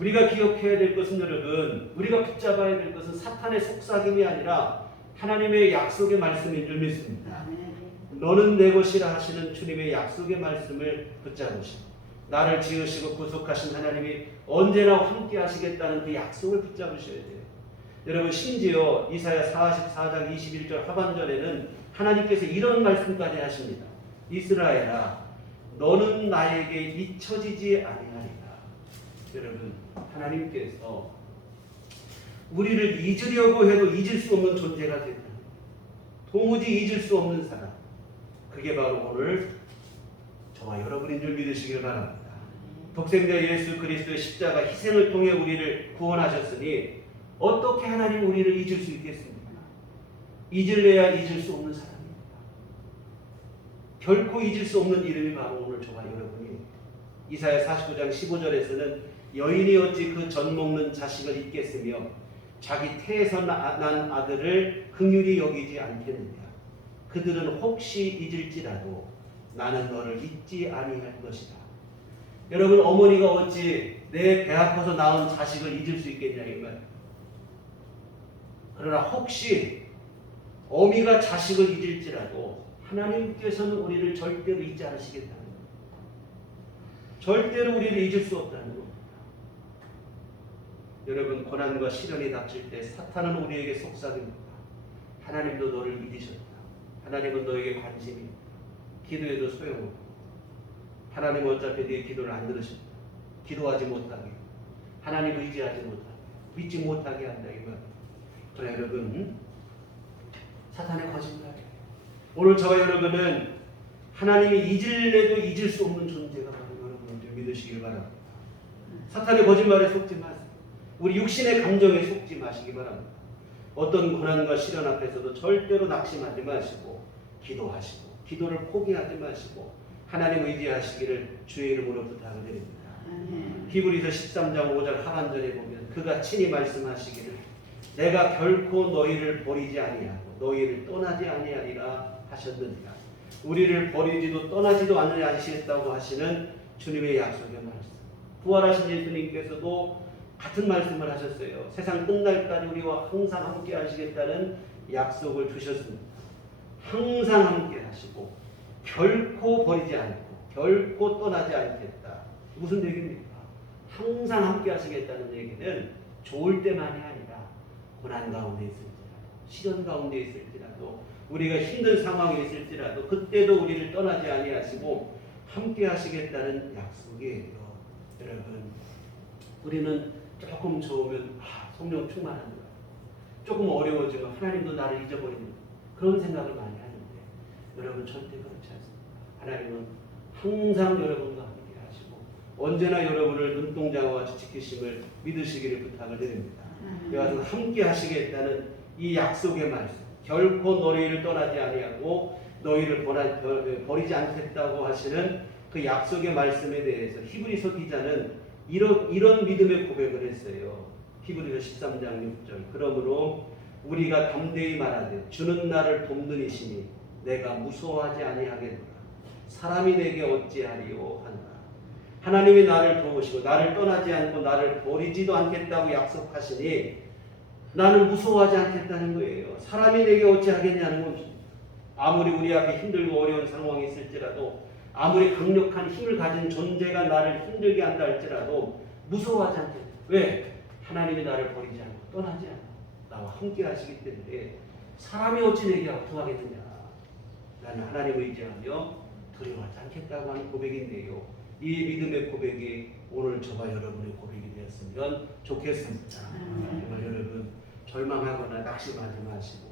우리가 기억해야 될 것은 여러분, 우리가 붙잡아야 될 것은 사탄의 속삭임이 아니라 하나님의 약속의 말씀인 줄 믿습니다. 너는 내 것이라 하시는 주님의 약속의 말씀을 붙잡으시고 나를 지으시고 구속하신 하나님이 언제나 함께 하시겠다는 그 약속을 붙잡으셔야 돼요. 여러분, 심지어 이사야 44장 21절 하반절에는 하나님께서 이런 말씀까지 하십니다. 이스라엘아, 너는 나에게 잊혀지지 아니하리라. 여러분, 하나님께서 우리를 잊으려고 해도 잊을 수 없는 존재가 된다. 도무지 잊을 수 없는 사람, 그게 바로 오늘 저와 여러분인 줄 믿으시길 바랍니다. 독생자 예수 그리스도의 십자가 희생을 통해 우리를 구원하셨으니 어떻게 하나님 우리를 잊을 수 있겠습니까? 잊을래야 잊을 수 없는 사람입니다. 결코 잊을 수 없는 이름이 바로 오늘 저와 여러분이, 이사야 49장 15절에서는 여인이 어찌 그 젖 먹는 자식을 잊겠으며 자기 태에서 난 아들을 긍휼히 여기지 않겠느냐. 그들은 혹시 잊을지라도 나는 너를 잊지 아니할 것이다. 여러분, 어머니가 어찌 내 배 아파서 낳은 자식을 잊을 수 있겠냐 이 말. 그러나 혹시 어미가 자식을 잊을지라도 하나님께서는 우리를 절대로 잊지 않으시겠다는 거예요. 절대로 우리를 잊을 수 없다는 겁니다. 여러분, 고난과 시련이 닥칠 때 사탄은 우리에게 속삭입니다. 하나님도 너를 잊으셨다. 하나님은 너에게 관심이 있다. 기도해도 소용없고 하나님은 어차피 네 기도를 안 들으셨다. 기도하지 못하게, 하나님을 의지하지 못하게, 믿지 못하게 한다 이 말이에요. 그러나 여러분, 사탄의 거짓말이에요. 오늘 저와 여러분은 하나님이 잊을래도 잊을 수 없는 존재가 바로 여러분들 믿으시길 바랍니다. 사탄의 거짓말에 속지 마세요. 우리 육신의 감정에 속지 마시기 바랍니다. 어떤 고난과 시련 앞에서도 절대로 낙심하지 마시고 기도하시고 기도를 포기하지 마시고 하나님 의지하시기를 주의 이름으로 부탁을 드립니다. 히브리서 13장 5절 하반절에 보면 그가 친히 말씀하시기를 내가 결코 너희를 버리지 아니하고 너희를 떠나지 아니하리라 하셨느니라. 우리를 버리지도 떠나지도 아니하시겠다고 하시는 주님의 약속의 말씀. 부활하신 예수님께서도 같은 말씀을 하셨어요. 세상 끝날까지 우리와 항상 함께 하시겠다는 약속을 주셨습니다. 항상 함께 하시고 결코 버리지 않고 결코 떠나지 않겠다. 무슨 얘기입니까? 항상 함께 하시겠다는 얘기는 좋을 때만이 아니라 고난 가운데 있을지라도 시련 가운데 있을지라도 우리가 힘든 상황에 있을지라도 그때도 우리를 떠나지 아니하시고 함께 하시겠다는 약속이에요. 여러분, 우리는 조금 좋으면 성령 충만한 거야. 조금 어려워지면 하나님도 나를 잊어버리는 그런 생각을 많이 하는데 여러분 절대 그렇지 않습니다. 하나님은 항상 여러분과 함께 하시고 언제나 여러분을 눈동자와 같이 지키심을 믿으시기를 부탁을 드립니다. 여하튼 함께 하시겠다는 이 약속의 말씀, 결코 너희를 떠나지 아니하고 너희를 버리지 않겠다고 하시는 그 약속의 말씀에 대해서 히브리서 기자는 이런 믿음의 고백을 했어요. 히브리서 13장 6절. 그러므로 우리가 담대히 말하되 주는 나를 돕는 이시니 내가 무서워하지 아니하겠노라. 사람이 내게 어찌하리요 하노라. 하나님이 나를 도우시고 나를 떠나지 않고 나를 버리지도 않겠다고 약속하시니 나는 무서워하지 않겠다는 거예요. 사람이 내게 어찌하겠냐는 겁니다. 아무리 우리 앞에 힘들고 어려운 상황이 있을지라도 아무리 강력한 힘을 가진 존재가 나를 힘들게 한다 할지라도 무서워하지 않겠다. 왜? 하나님이 나를 버리지 않고 떠나지 않고 나와 함께 하시기 때문에 사람이 어찌 내게 아프하겠느냐. 나는 하나님을 의지하며 두려워하지 않겠다고 하는 고백인데요. 이 믿음의 고백이 오늘 저와 여러분의 고백이 되었으면 좋겠습니다. 정말 여러분 절망하거나 낙심하지 마시고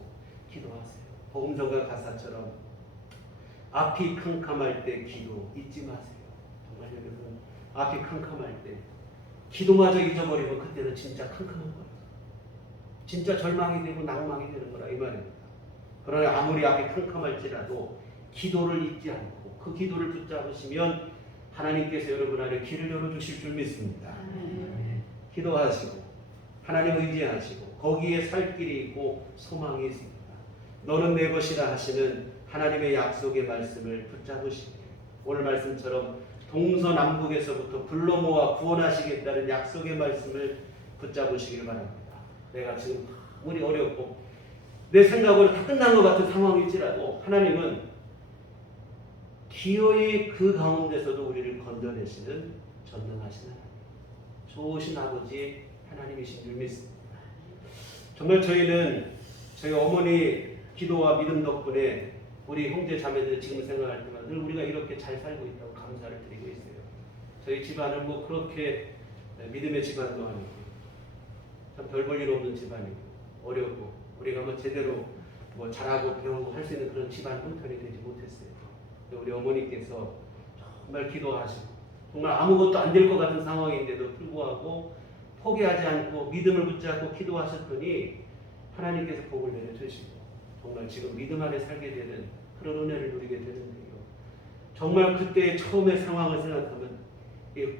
기도하세요. 복음성가 가사처럼 앞이 캄캄할 때 기도 잊지 마세요. 정말 여러분 앞이 캄캄할 때 기도마저 잊어버리면 그때는 진짜 캄캄한 거예요. 진짜 절망이 되고 낭망이 되는 거라 이 말입니다. 그러나 아무리 앞이 캄캄할지라도 기도를 잊지 않고 그 기도를 붙잡으시면 하나님께서 여러분 안에 길을 열어주실 줄 믿습니다. 기도하시고 하나님을 의지하시고 거기에 살 길이 있고 소망이 있습니다. 너는 내 것이라 하시는 하나님의 약속의 말씀을 붙잡으시고 오늘 말씀처럼 동서남북에서부터 불러 모아 구원하시겠다는 약속의 말씀을 붙잡으시길 바랍니다. 내가 지금 아무리 어렵고 내 생각으로 다 끝난 것 같은 상황일지라도 하나님은 기어이 그 가운데서도 우리를 건져내시는 전능하신 하나님, 좋으신 아버지 하나님이신 줄 믿습니다. 정말 저희는 저희 어머니 기도와 믿음 덕분에 우리 형제 자매들 지금 생각할 때만 늘 우리가 이렇게 잘 살고 있다고 감사를 드리고 있어요. 저희 집안은 뭐 그렇게 믿음의 집안도 아니고 참 별 볼 일 없는 집안이고 어렵고 우리가 뭐 제대로 뭐 잘하고 배우고 할 수 있는 그런 집안 형편이 되지 못했어요. 우리 어머니께서 정말 기도하시고 정말 아무것도 안 될 것 같은 상황인데도 불구하고 포기하지 않고 믿음을 붙잡고 기도하셨더니 하나님께서 복을 내려주시고 정말 지금 믿음 안에 살게 되는 그런 은혜를 누리게 되는데요. 정말 그때의 처음의 상황을 생각하면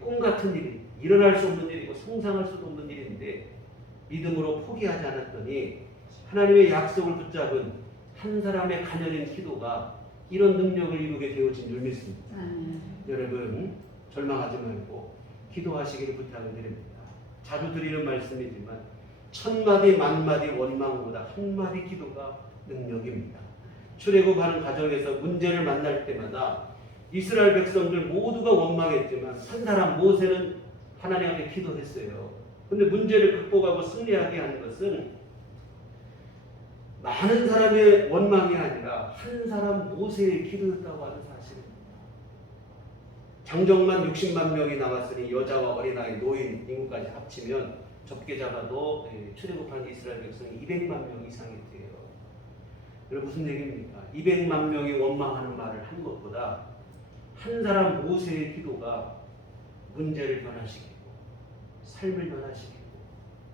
꿈 같은 일이 일어날 수 없는 일이고 상상할 수도 없는 일인데 믿음으로 포기하지 않았더니 하나님의 약속을 붙잡은 한 사람의 가녀린 기도가 이런 능력을 이루게 되어진 줄 믿습니다. 여러분 절망하지 말고 기도하시기를 부탁을 드립니다. 자주 드리는 말씀이지만 천마디 만마디 원망보다 한마디 기도가 능력입니다. 출애굽하는 과정에서 문제를 만날 때마다 이스라엘 백성들 모두가 원망했지만 한 사람 모세는 하나님 앞에 기도했어요. 근데 문제를 극복하고 승리하게 한 것은 많은 사람의 원망이 아니라 한 사람 모세의 기도였다고 하는 사실입니다. 장정만 60만 명이 나왔으니 여자와 어린아이, 노인, 인구까지 합치면 적게 잡아도 출애굽한 이스라엘 백성이 200만 명 이상이 돼요. 여러분 무슨 얘기입니까? 200만 명이 원망하는 말을 한 것보다 한 사람 모세의 기도가 문제를 변화시키고 삶을 변화시키고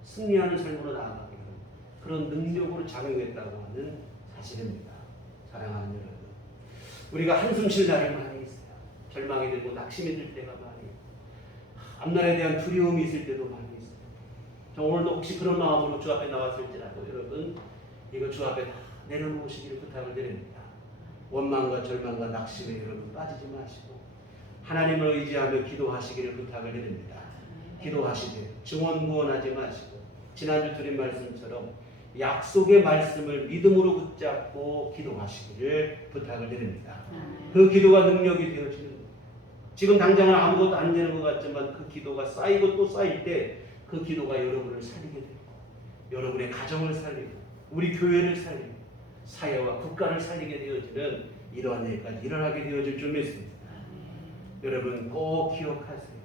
승리하는 삶으로 나아가게 하는 그런 능력으로 작용했다고 하는 사실입니다. 사랑하는 여러분, 우리가 한숨 쉴 날이 많이 있어요. 절망이 들고 낙심이 들 때가 많이, 앞날에 대한 두려움이 있을 때도 많이 있어요. 저 오늘도 혹시 그런 마음으로 주 앞에 나왔을지라도 여러분 이거 주 앞에 다 내려놓으시기를 부탁을 드립니다. 원망과 절망과 낙심에 여러분 빠지지 마시고 하나님을 의지하며 기도하시기를 부탁을 드립니다. 기도하시되 증언구원하지 마시고 지난주 드린 말씀처럼 약속의 말씀을 믿음으로 붙잡고 기도하시기를 부탁을 드립니다. 그 기도가 능력이 되어지는 거예요. 지금 당장은 아무것도 안 되는 것 같지만 그 기도가 쌓이고 또 쌓일 때 그 기도가 여러분을 살리게 되고 여러분의 가정을 살리고 우리 교회를 살리고 사회와 국가를 살리게 되어지는 이러한 일까지 일어나게 되어질 줄 믿습니다. 여러분 꼭 기억하세요.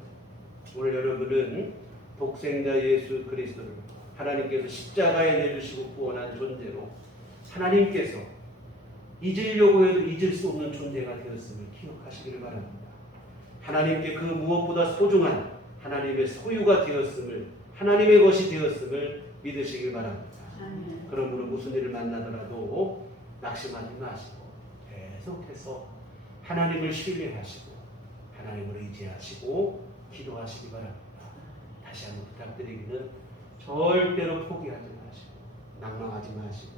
오늘 여러분은 독생자 예수 그리스도를 하나님께서 십자가에 내주시고 구원한 존재로 하나님께서 잊으려고 해도 잊을 수 없는 존재가 되었음을 기억하시기를 바랍니다. 하나님께 그 무엇보다 소중한 하나님의 소유가 되었음을, 하나님의 것이 되었음을 믿으시길 바랍니다. 그러므로 무슨 일을 만나더라도 낙심하지 마시고 계속해서 하나님을 신뢰하시고 하나님을 의지하시고 기도하시기 바랍니다. 다시 한번 부탁드리기는 절대로 포기하지 마시고 낭망하지 마시고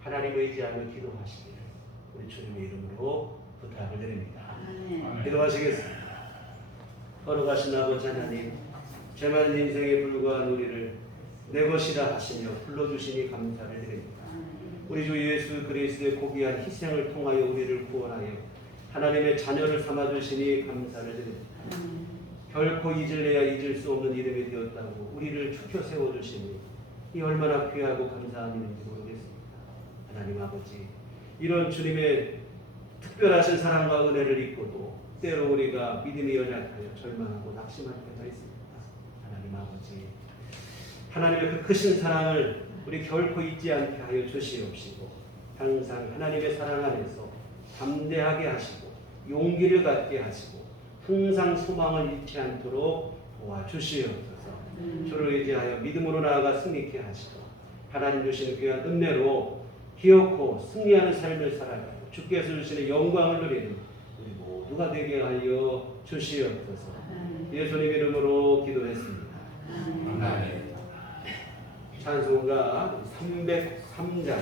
하나님을 의지하며 기도하시기를 우리 주님의 이름으로 부탁을 드립니다. 기도하시겠습니다. 걸어가신 아버지 하나님, 죄 많은 인생에 불과한 우리를 내 것이라 하시며 불러주시니 감사를 드립니다. 우리 주 예수 그리스도의 고귀한 희생을 통하여 우리를 구원하여 하나님의 자녀를 삼아주시니 감사를 드립니다. 결코 잊을래야 잊을 수 없는 이름이 되었다고 우리를 추켜 세워주시니 이 얼마나 귀하고 감사한 일인지 모르겠습니다. 하나님 아버지, 이런 주님의 특별하신 사랑과 은혜를 잊고도 때로 우리가 믿음이 연약하여 절망하고 낙심할 때가 있습니다. 하나님 아버지, 하나님의 그 크신 사랑을 우리 결코 잊지 않게 하여 주시옵시고 항상 하나님의 사랑 안에서 담대하게 하시고 용기를 갖게 하시고 항상 소망을 잃지 않도록 도와주시옵소서. 주를 의지하여 믿음으로 나아가 승리케 하시고 하나님 주시는 귀한 은혜로 기어코 승리하는 삶을 살아가고 주께서 주시는 영광을 누리는 우리 모두가 되게 하여 주시옵소서. 예수님 이름으로 기도했습니다. 아멘. 찬송가 303장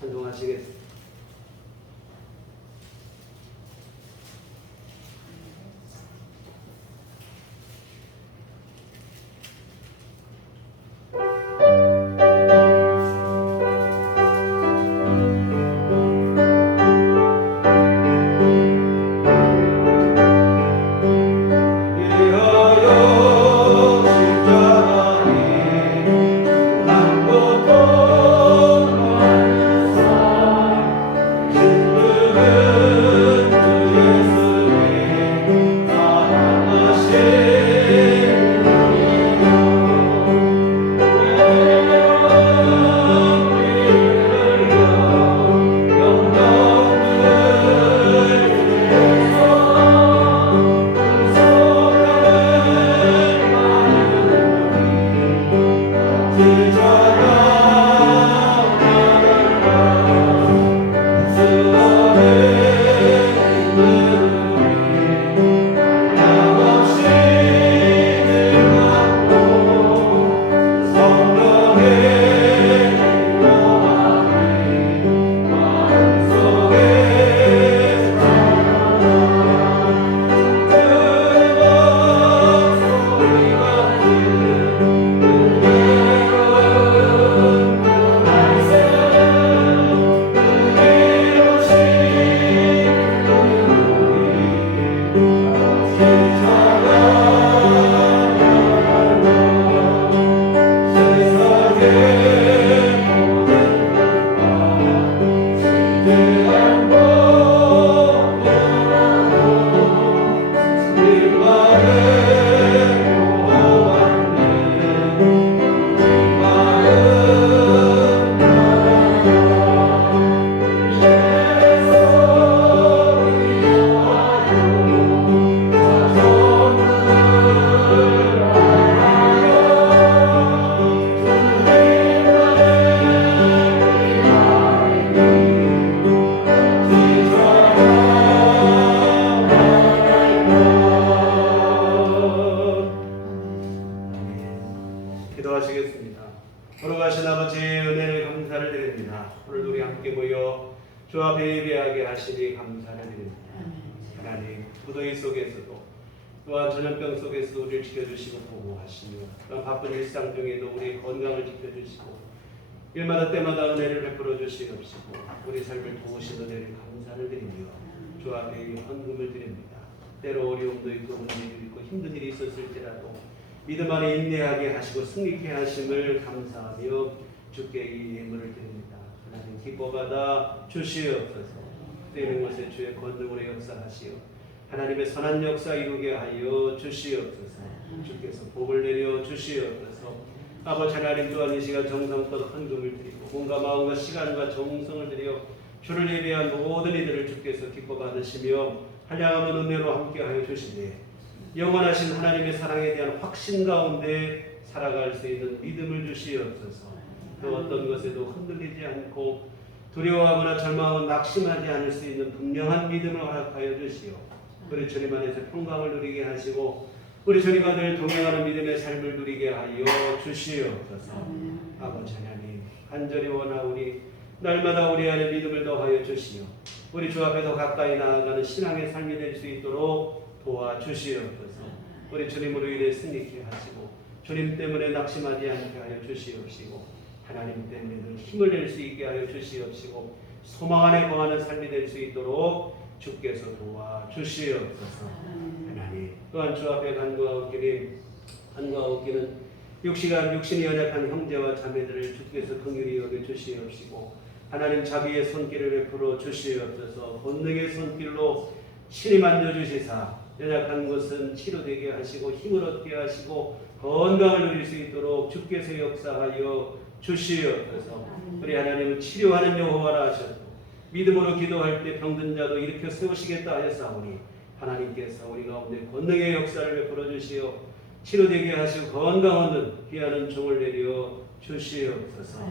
찬송하시겠습니다. 내 주 앞에 예배하게 하시니 감사를 드립니다. 하나님, 무더위 속에서도 또한 전염병 속에서도 우리를 지켜주시고 보호하시며 또한 바쁜 일상 중에도 우리의 건강을 지켜주시고 일마다 때마다 은혜를 베풀어 주시옵시고 우리 삶을 도우시는 은혜를 감사를 드리며 주 앞에 헌금을 드립니다. 때로 어려움도 있고 문제도 있고 힘든 일이 있었을지라도 믿음 안에 인내하게 하시고 승리케 하심을 감사하며 주께 이 예물을 드립니다. 하나님 기뻐받아 주시옵소서. 되는 것에 주의 권능으로 역사하시오 하나님의 선한 역사 이루게 하여 주시옵소서. 주께서 복을 내려 주시옵소서. 아버지 하나님 또한 이 시간 정성껏 헌금을 드리고 몸과 마음과 시간과 정성을 들여 주를 예배한 모든 이들을 주께서 기뻐 받으시며 한량함은 은혜로 함께하여 주시되 영원하신 하나님의 사랑에 대한 확신 가운데 살아갈 수 있는 믿음을 주시옵소서. 그 어떤 것에도 흔들리지 않고 두려워하거나 절망하고 낙심하지 않을 수 있는 분명한 믿음을 허락하여 주시오. 우리 주님 안에서 평강을 누리게 하시고 우리 주님과 늘 동행하는 믿음의 삶을 누리게 하여 주시옵소서. 아버지 하나님 간절히 원하오니 날마다 우리 안에 믿음을 더하여 주시오. 우리 주 앞에 더 가까이 나아가는 신앙의 삶이 될 수 있도록 도와주시옵소서. 우리 주님으로 인해 승리케 하시고 주님 때문에 낙심하지 않게 하여 주시옵시고 하나님 때문에 늘 힘을 낼 수 있게 하여 주시옵시고 소망 안에 거하는 삶이 될 수 있도록 주께서 도와주시옵소서. 하나님 또한 주 앞에 간구하옵기는 육신이 연약한 형제와 자매들을 주께서 긍휼히 여겨 주시옵시고 하나님 자비의 손길을 베풀어 주시옵소서. 본능의 손길로 신이 만져주시사 연약한 것은 치료되게 하시고 힘을 얻게 하시고 건강을 누릴 수 있도록 주께서 역사하여 주시옵소서. 우리 하나님은 치료하는 여호와라 하셨고 믿음으로 기도할 때 병든 자도 일으켜 세우시겠다 하였사오니 하나님께서 우리 가운데 권능의 역사를 베풀어 주시어 치료되게 하시고 건강 얻는 귀하는 종을 내려 주시옵소서.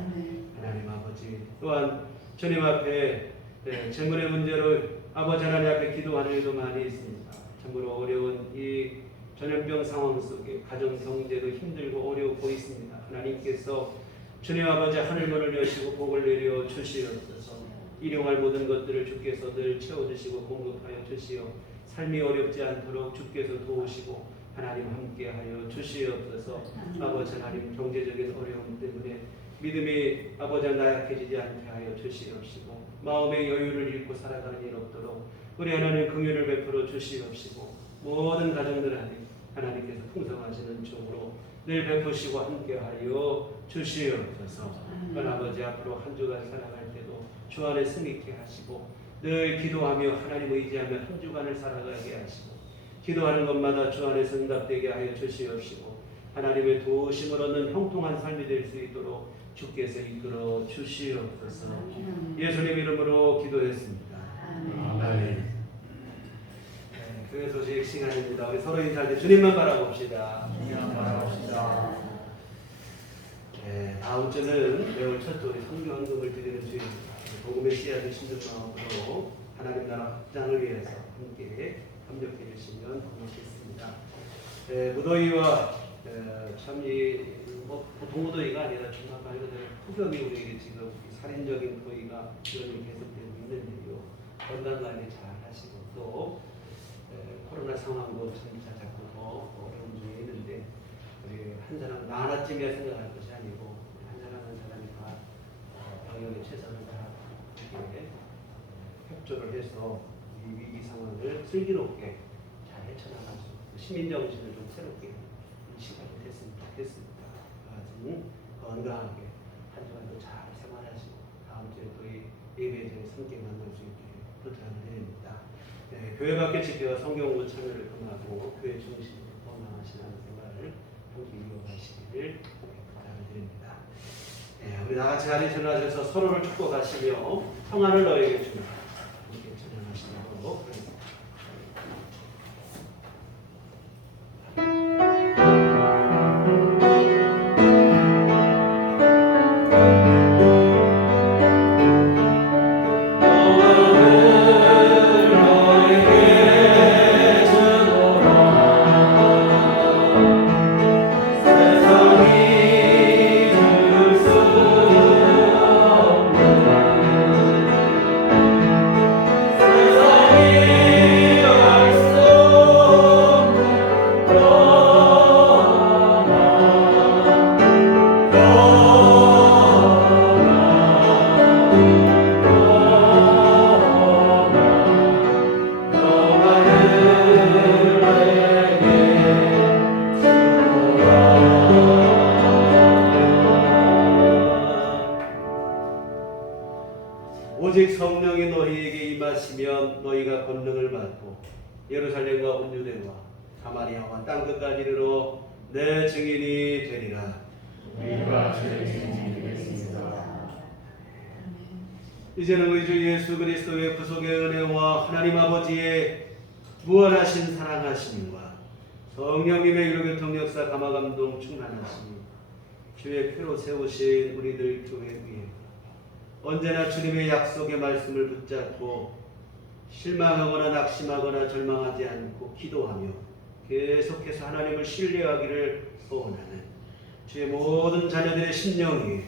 하나님 아버지 또한 주님 앞에 재물의 문제로 아버지 하나님 앞에 기도하는 일도 많이 있습니다. 참으로 어려운 이 전염병 상황 속에 가정 경제도 힘들고 어려워 있습니다. 하나님께서 주님 아버지 하늘문을 여시고 복을 내려 주시옵소서. 일용할 모든 것들을 주께서 늘 채워주시고 공급하여 주시어 삶이 어렵지 않도록 주께서 도우시고 하나님 함께하여 주시옵소서. 아버지 하나님 경제적인 어려움 때문에 믿음이 아버지 나약해지지 않게 하여 주시옵시고 마음의 여유를 잃고 살아가는 일 없도록 우리 하나님 긍휼을 베풀어 주시옵시고 모든 가정들 안에 하나님께서 풍성하시는 종으로 늘 베푸시고 함께하여 주시옵소서. 아버지 앞으로 한 주간 살아갈 때도 주 안에 승리케 하시고 늘 기도하며 하나님 의지하며 한 주간을 살아가게 하시고 기도하는 것마다 주 안에서 응답되게 하여 주시옵시고 하나님의 도우심을 얻는 형통한 삶이 될 수 있도록 주께서 이끌어 주시옵소서. 예수님 이름으로 기도했습니다. 아멘. 교회 소식 시간입니다. 우리 서로 인사할 때 주님만 바라봅시다. 주님만 바라봅시다. 다음 주는 매월 첫 주 우리 성경 헌금을 드리는 주입니다. 복음의 씨앗을 심는 마음으로 하나님 나라 확장을 위해서 함께 협력해 주시면 고맙겠습니다. 무더위와 참이 보통 무더위가 아니라 정말 말 그대로 폭염이 우리에게 지금 살인적인 더위가 여전히 계속되고 있는데요. 건강 관리 잘 하시고 또 코로나 상황도 점차 자꾸 더 어려운 중에 있는데 우리 한 사람 나 하나쯤이야 생각할 것이 아니고 한 사람 한 사람이 다 병역에 최선을 다하게 협조를 해서 이 위기 상황을 슬기롭게 잘 헤쳐나갈 수 있고 시민정신을 좀 새롭게 시간이 됐으면 좋겠습니다. 건강하게 한 주간도 잘 생활하시고 다음 주에 또 이 예배에 함께 만날 수 있게 부탁을 드립니다. 교회 밖의 집회와 성경공부 참여를 금하고 교회 중심으로 건강하시는 생활을 함께 이어가시기를 부탁을 드립니다. 우리 나같이 자리에 전하셔서 서로를 축복하시며 평안을 너에게 주는 함께 찬양하시도록 하겠습니다. 예루살렘과 온 유대와 사마리아와 땅끝까지 이르러 내 증인이 되리라. 우리가 주의 증인이 되겠습니다. 이제는 우리 주 예수 그리스도의 구속의 은혜와 하나님 아버지의 무한하신 사랑하심과 성령님의 유로교통 역사 감화감동 충만하심, 주의 표로 세우신 우리들 교회 위에 언제나 주님의 약속의 말씀을 붙잡고 실망하거나 낙심하거나 절망하지 않고 기도하며 계속해서 하나님을 신뢰하기를 소원하는 주의 모든 자녀들의 심령이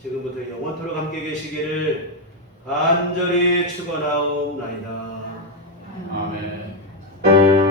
지금부터 영원토록 함께 계시기를 간절히 축원하옵나이다. 아멘.